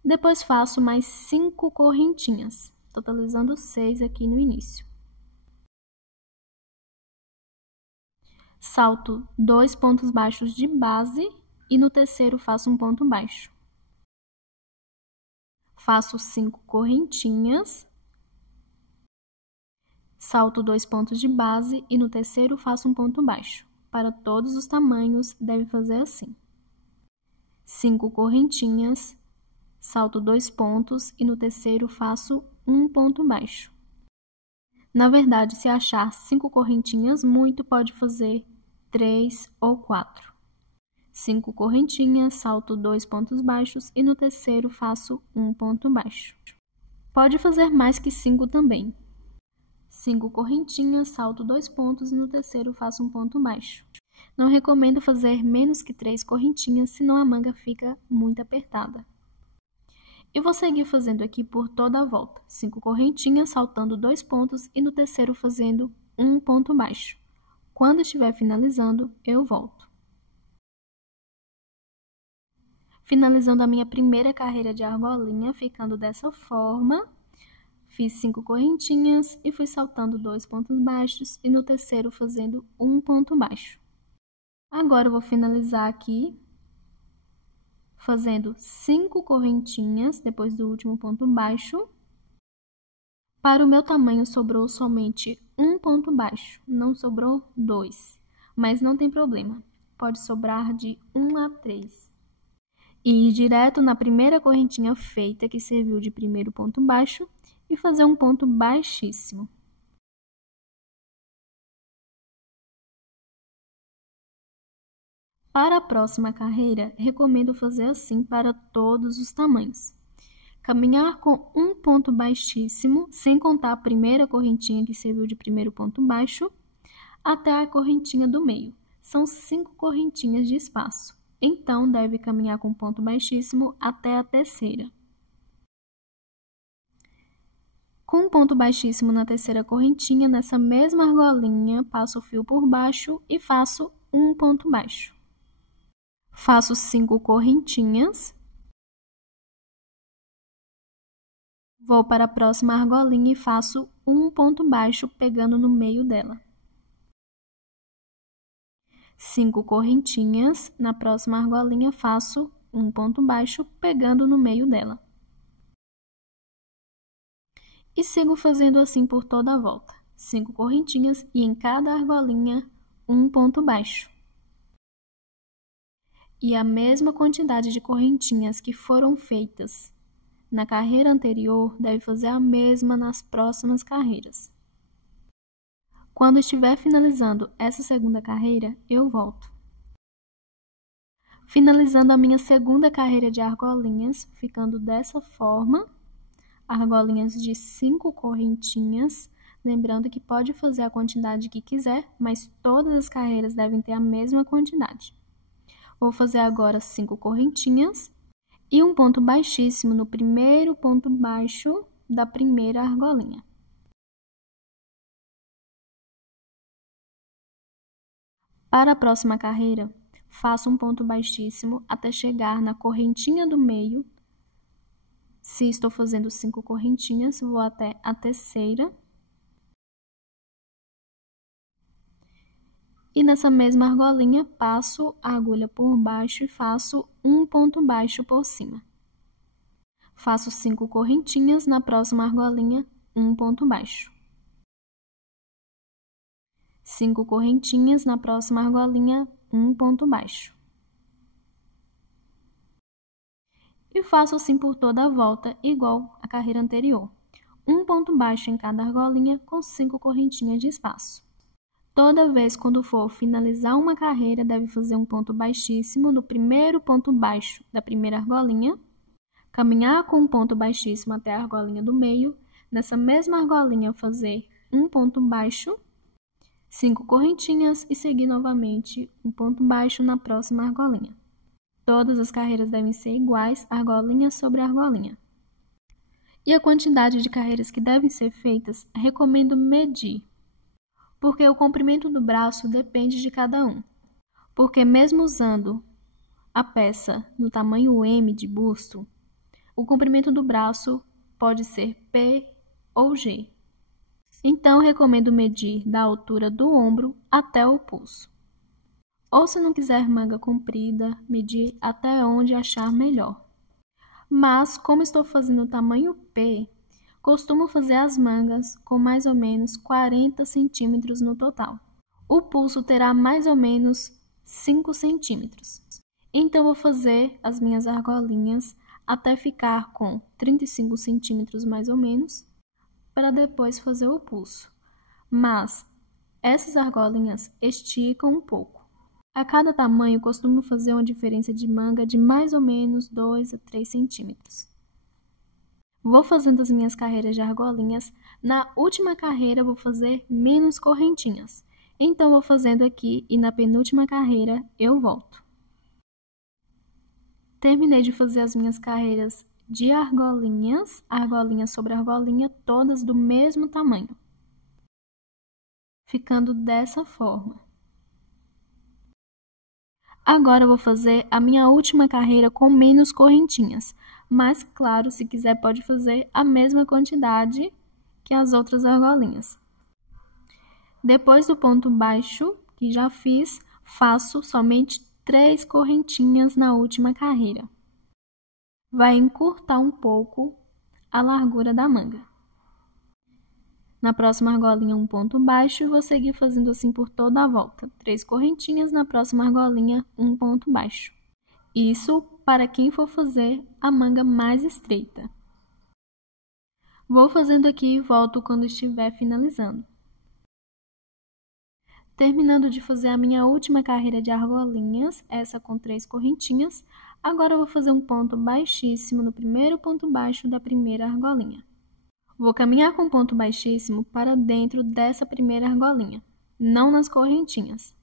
Depois faço mais 5 correntinhas, totalizando 6 aqui no início. Salto 2 pontos baixos de base e no terceiro faço um ponto baixo. Faço 5 correntinhas. Salto 2 pontos de base e no terceiro faço um ponto baixo. Para todos os tamanhos, deve fazer assim. 5 correntinhas, salto 2 pontos e no terceiro faço um ponto baixo. Na verdade, se achar 5 correntinhas muito, pode fazer 3 ou 4. 5 correntinhas, salto 2 pontos baixos e no terceiro faço um ponto baixo. Pode fazer mais que 5 também. 5 correntinhas, salto 2 pontos e no terceiro faço um ponto baixo. Não recomendo fazer menos que 3 correntinhas, senão a manga fica muito apertada. E vou seguir fazendo aqui por toda a volta. 5 correntinhas, saltando 2 pontos e no terceiro fazendo um ponto baixo. Quando estiver finalizando, eu volto. Finalizando a minha primeira carreira de argolinha, ficando dessa forma. Fiz 5 correntinhas e fui saltando 2 pontos baixos e no terceiro fazendo um ponto baixo. Agora eu vou finalizar aqui fazendo 5 correntinhas depois do último ponto baixo. Para o meu tamanho sobrou somente um ponto baixo, não sobrou 2, mas não tem problema, pode sobrar de 1 a 3. E ir direto na primeira correntinha feita que serviu de primeiro ponto baixo e fazer um ponto baixíssimo. Para a próxima carreira, recomendo fazer assim para todos os tamanhos. Caminhar com um ponto baixíssimo, sem contar a primeira correntinha que serviu de primeiro ponto baixo, até a correntinha do meio. São 5 correntinhas de espaço, então deve caminhar com ponto baixíssimo até a terceira. Com um ponto baixíssimo na terceira correntinha, nessa mesma argolinha, passo o fio por baixo e faço um ponto baixo. Faço 5 correntinhas. Vou para a próxima argolinha e faço um ponto baixo pegando no meio dela. 5 correntinhas. Na próxima argolinha faço um ponto baixo pegando no meio dela. E sigo fazendo assim por toda a volta. 5 correntinhas e em cada argolinha um ponto baixo. E a mesma quantidade de correntinhas que foram feitas na carreira anterior, deve fazer a mesma nas próximas carreiras. Quando estiver finalizando essa segunda carreira, eu volto. Finalizando a minha segunda carreira de argolinhas, ficando dessa forma, argolinhas de 5 correntinhas, lembrando que pode fazer a quantidade que quiser, mas todas as carreiras devem ter a mesma quantidade. Vou fazer agora 5 correntinhas e um ponto baixíssimo no primeiro ponto baixo da primeira argolinha. Para a próxima carreira, faço um ponto baixíssimo até chegar na correntinha do meio. Se estou fazendo 5 correntinhas, vou até a terceira. E nessa mesma argolinha, passo a agulha por baixo e faço um ponto baixo por cima. Faço 5 correntinhas, na próxima argolinha, um ponto baixo. 5 correntinhas, na próxima argolinha, um ponto baixo. E faço assim por toda a volta, igual a carreira anterior. Um ponto baixo em cada argolinha, com 5 correntinhas de espaço. Toda vez quando for finalizar uma carreira, deve fazer um ponto baixíssimo no primeiro ponto baixo da primeira argolinha, caminhar com um ponto baixíssimo até a argolinha do meio, nessa mesma argolinha fazer um ponto baixo, 5 correntinhas e seguir novamente um ponto baixo na próxima argolinha. Todas as carreiras devem ser iguais, argolinha sobre argolinha. E a quantidade de carreiras que devem ser feitas, recomendo medir, porque o comprimento do braço depende de cada um. Porque mesmo usando a peça no tamanho M de busto, o comprimento do braço pode ser P ou G. Então, recomendo medir da altura do ombro até o pulso. Ou, se não quiser manga comprida, medir até onde achar melhor. Mas, como estou fazendo o tamanho P, costumo fazer as mangas com mais ou menos 40 centímetros no total. O pulso terá mais ou menos 5 centímetros. Então, vou fazer as minhas argolinhas até ficar com 35 centímetros mais ou menos, para depois fazer o pulso. Mas essas argolinhas esticam um pouco. A cada tamanho, costumo fazer uma diferença de manga de mais ou menos 2 a 3 centímetros. Vou fazendo as minhas carreiras de argolinhas. Na última carreira, vou fazer menos correntinhas. Então, vou fazendo aqui e na penúltima carreira eu volto. Terminei de fazer as minhas carreiras de argolinhas, argolinha sobre argolinha, todas do mesmo tamanho, ficando dessa forma. Agora eu vou fazer a minha última carreira com menos correntinhas, mas claro, se quiser pode fazer a mesma quantidade que as outras argolinhas. Depois do ponto baixo que já fiz, faço somente 3 correntinhas na última carreira. Vai encurtar um pouco a largura da manga. Na próxima argolinha, um ponto baixo e vou seguir fazendo assim por toda a volta. 3 correntinhas, na próxima argolinha, um ponto baixo. Isso para quem for fazer a manga mais estreita. Vou fazendo aqui e volto quando estiver finalizando. Terminando de fazer a minha última carreira de argolinhas, essa com 3 correntinhas, agora eu vou fazer um ponto baixíssimo no primeiro ponto baixo da primeira argolinha. Vou caminhar com ponto baixíssimo para dentro dessa primeira argolinha, não nas correntinhas,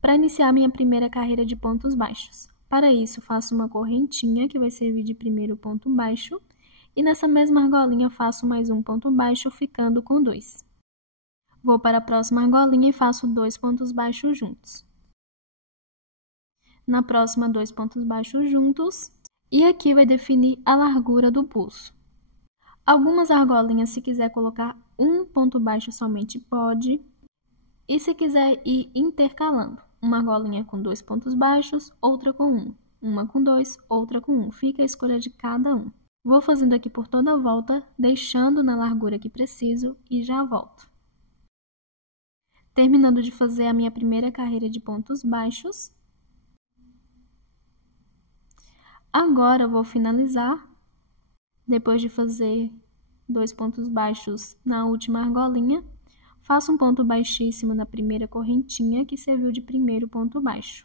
para iniciar minha primeira carreira de pontos baixos. Para isso, faço uma correntinha que vai servir de primeiro ponto baixo, e nessa mesma argolinha faço mais um ponto baixo, ficando com 2. Vou para a próxima argolinha e faço 2 pontos baixos juntos. Na próxima, 2 pontos baixos juntos, e aqui vai definir a largura do pulso. Algumas argolinhas, se quiser colocar um ponto baixo somente, pode. E se quiser ir intercalando, uma argolinha com 2 pontos baixos, outra com 1. Uma com 2, outra com 1. Fica a escolha de cada um. Vou fazendo aqui por toda a volta, deixando na largura que preciso e já volto. Terminando de fazer a minha primeira carreira de pontos baixos. Agora eu vou finalizar. Depois de fazer 2 pontos baixos na última argolinha, faço um ponto baixíssimo na primeira correntinha, que serviu de primeiro ponto baixo.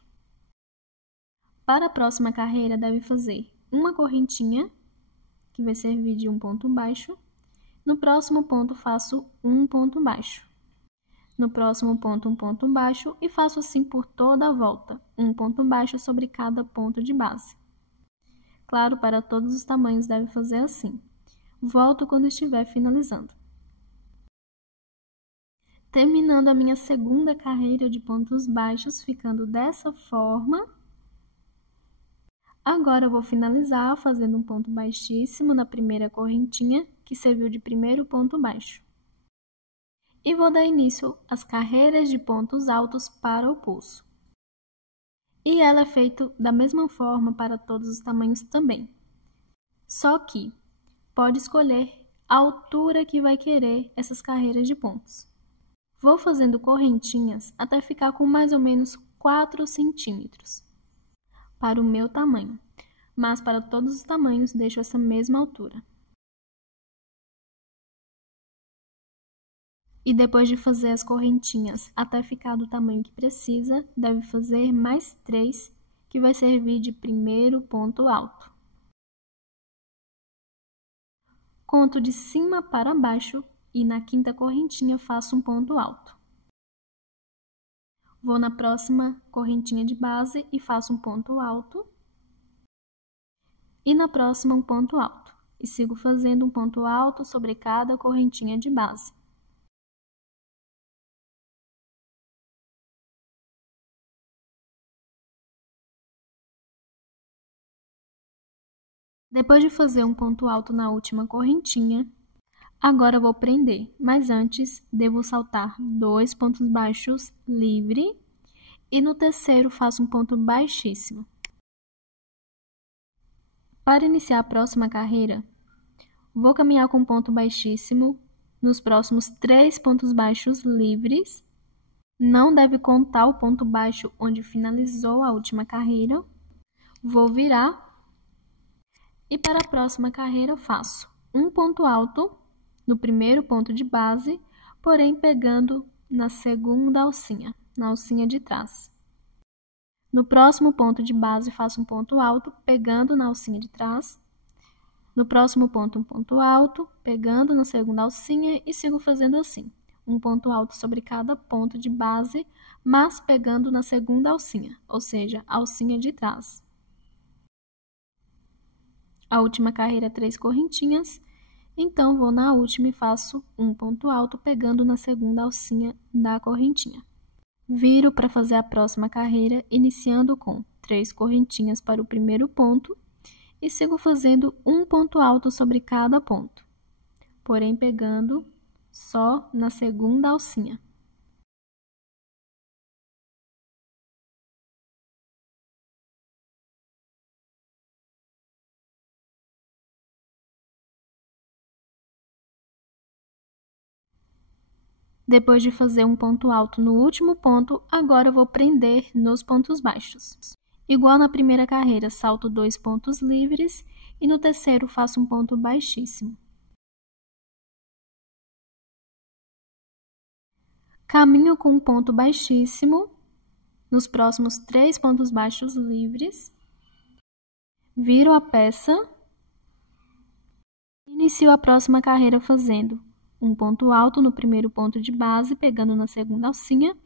Para a próxima carreira, deve fazer uma correntinha, que vai servir de um ponto baixo. No próximo ponto, faço um ponto baixo. No próximo ponto, um ponto baixo e faço assim por toda a volta, um ponto baixo sobre cada ponto de base. Claro, para todos os tamanhos deve fazer assim. Volto quando estiver finalizando. Terminando a minha segunda carreira de pontos baixos, ficando dessa forma. Agora eu vou finalizar fazendo um ponto baixíssimo na primeira correntinha, que serviu de primeiro ponto baixo. E vou dar início às carreiras de pontos altos para o pulso. E ela é feita da mesma forma para todos os tamanhos também. Só que pode escolher a altura que vai querer essas carreiras de pontos. Vou fazendo correntinhas até ficar com mais ou menos 4 centímetros para o meu tamanho, mas para todos os tamanhos deixo essa mesma altura. E depois de fazer as correntinhas até ficar do tamanho que precisa, deve fazer mais 3, que vai servir de primeiro ponto alto. Conto de cima para baixo e na quinta correntinha faço um ponto alto. Vou na próxima correntinha de base e faço um ponto alto. E na próxima um ponto alto. E sigo fazendo um ponto alto sobre cada correntinha de base. Depois de fazer um ponto alto na última correntinha, agora vou prender, mas antes devo saltar 2 pontos baixos livre e no terceiro faço um ponto baixíssimo. Para iniciar a próxima carreira, vou caminhar com ponto baixíssimo nos próximos 3 pontos baixos livres. Não deve contar o ponto baixo onde finalizou a última carreira. Vou virar. E para a próxima carreira eu faço um ponto alto no primeiro ponto de base, porém pegando na segunda alcinha, na alcinha de trás. No próximo ponto de base faço um ponto alto, pegando na alcinha de trás. No próximo ponto, um ponto alto, pegando na segunda alcinha e sigo fazendo assim. Um ponto alto sobre cada ponto de base, mas pegando na segunda alcinha, ou seja, a alcinha de trás. A última carreira, 3 correntinhas, então vou na última e faço um ponto alto pegando na segunda alcinha da correntinha. Viro para fazer a próxima carreira, iniciando com 3 correntinhas para o primeiro ponto e sigo fazendo um ponto alto sobre cada ponto, porém pegando só na segunda alcinha. Depois de fazer um ponto alto no último ponto, agora eu vou prender nos pontos baixos. Igual na primeira carreira, salto 2 pontos livres e no terceiro faço um ponto baixíssimo. Caminho com um ponto baixíssimo nos próximos 3 pontos baixos livres. Viro a peça. Inicio a próxima carreira fazendo um ponto alto no primeiro ponto de base, pegando na segunda alcinha,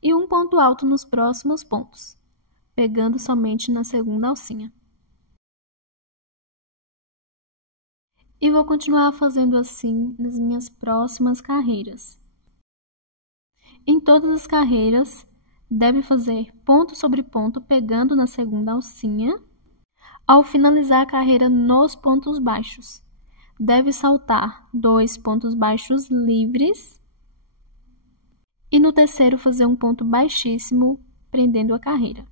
e um ponto alto nos próximos pontos, pegando somente na segunda alcinha. E vou continuar fazendo assim nas minhas próximas carreiras. Em todas as carreiras, deve fazer ponto sobre ponto, pegando na segunda alcinha, ao finalizar a carreira nos pontos baixos. Deve saltar 2 pontos baixos livres e no terceiro fazer um ponto baixíssimo, prendendo a carreira.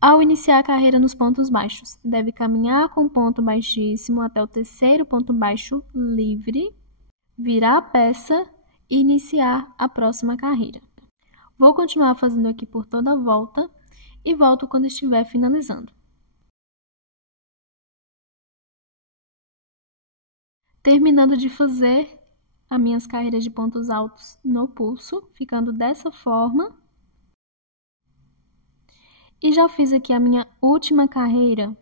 Ao iniciar a carreira nos pontos baixos, deve caminhar com ponto baixíssimo até o terceiro ponto baixo livre, virar a peça e iniciar a próxima carreira. Vou continuar fazendo aqui por toda a volta e volto quando estiver finalizando. Terminando de fazer as minhas carreiras de pontos altos no pulso, ficando dessa forma. E já fiz aqui a minha última carreira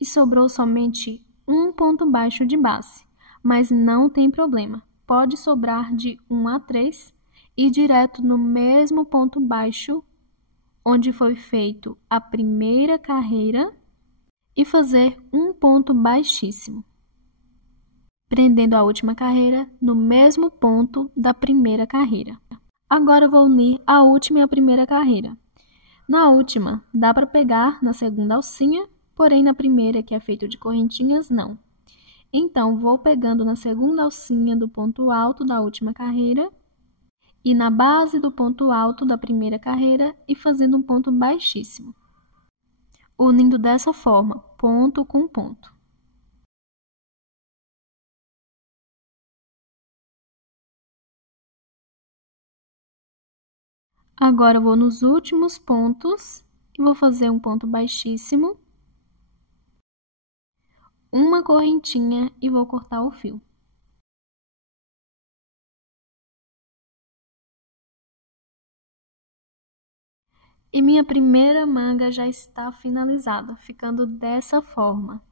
e sobrou somente um ponto baixo de base, mas não tem problema, pode sobrar de 1 a 3 e ir direto no mesmo ponto baixo onde foi feito a primeira carreira e fazer um ponto baixíssimo, prendendo a última carreira no mesmo ponto da primeira carreira. Agora vou unir a última e a primeira carreira. Na última, dá para pegar na segunda alcinha, porém na primeira, que é feito de correntinhas, não. Então, vou pegando na segunda alcinha do ponto alto da última carreira e na base do ponto alto da primeira carreira e fazendo um ponto baixíssimo, unindo dessa forma, ponto com ponto. Agora, eu vou nos últimos pontos e vou fazer um ponto baixíssimo, uma correntinha e vou cortar o fio. E minha primeira manga já está finalizada, ficando dessa forma.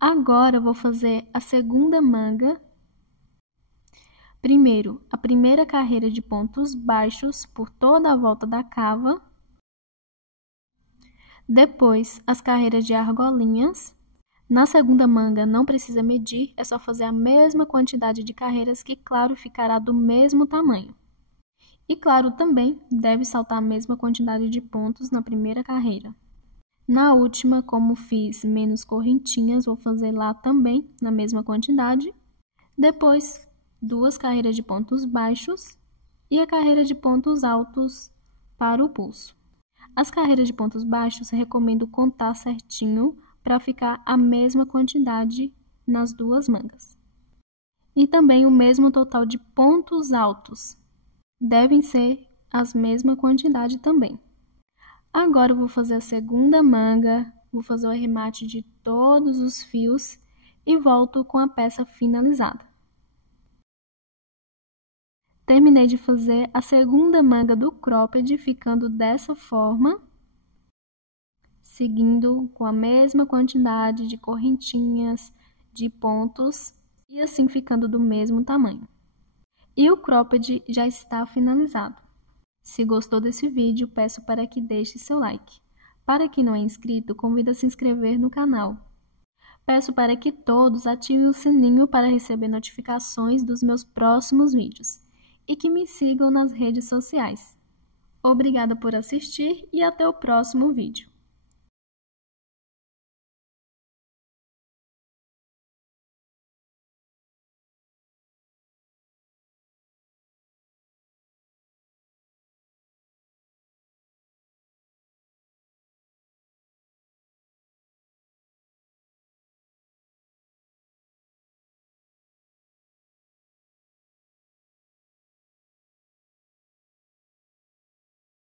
Agora, eu vou fazer a segunda manga. Primeiro, a primeira carreira de pontos baixos por toda a volta da cava. Depois, as carreiras de argolinhas. Na segunda manga, não precisa medir, é só fazer a mesma quantidade de carreiras que, claro, ficará do mesmo tamanho. E, claro, também deve saltar a mesma quantidade de pontos na primeira carreira. Na última, como fiz menos correntinhas, vou fazer lá também na mesma quantidade. Depois, 2 carreiras de pontos baixos e a carreira de pontos altos para o pulso. As carreiras de pontos baixos, recomendo contar certinho para ficar a mesma quantidade nas 2 mangas. E também o mesmo total de pontos altos. Devem ser as mesma quantidade também. Agora eu vou fazer a segunda manga, vou fazer o arremate de todos os fios e volto com a peça finalizada. Terminei de fazer a segunda manga do cropped, ficando dessa forma, seguindo com a mesma quantidade de correntinhas, de pontos, e assim ficando do mesmo tamanho. E o cropped já está finalizado. Se gostou desse vídeo, peço para que deixe seu like. Para quem não é inscrito, convido a se inscrever no canal. Peço para que todos ativem o sininho para receber notificações dos meus próximos vídeos e que me sigam nas redes sociais. Obrigada por assistir e até o próximo vídeo.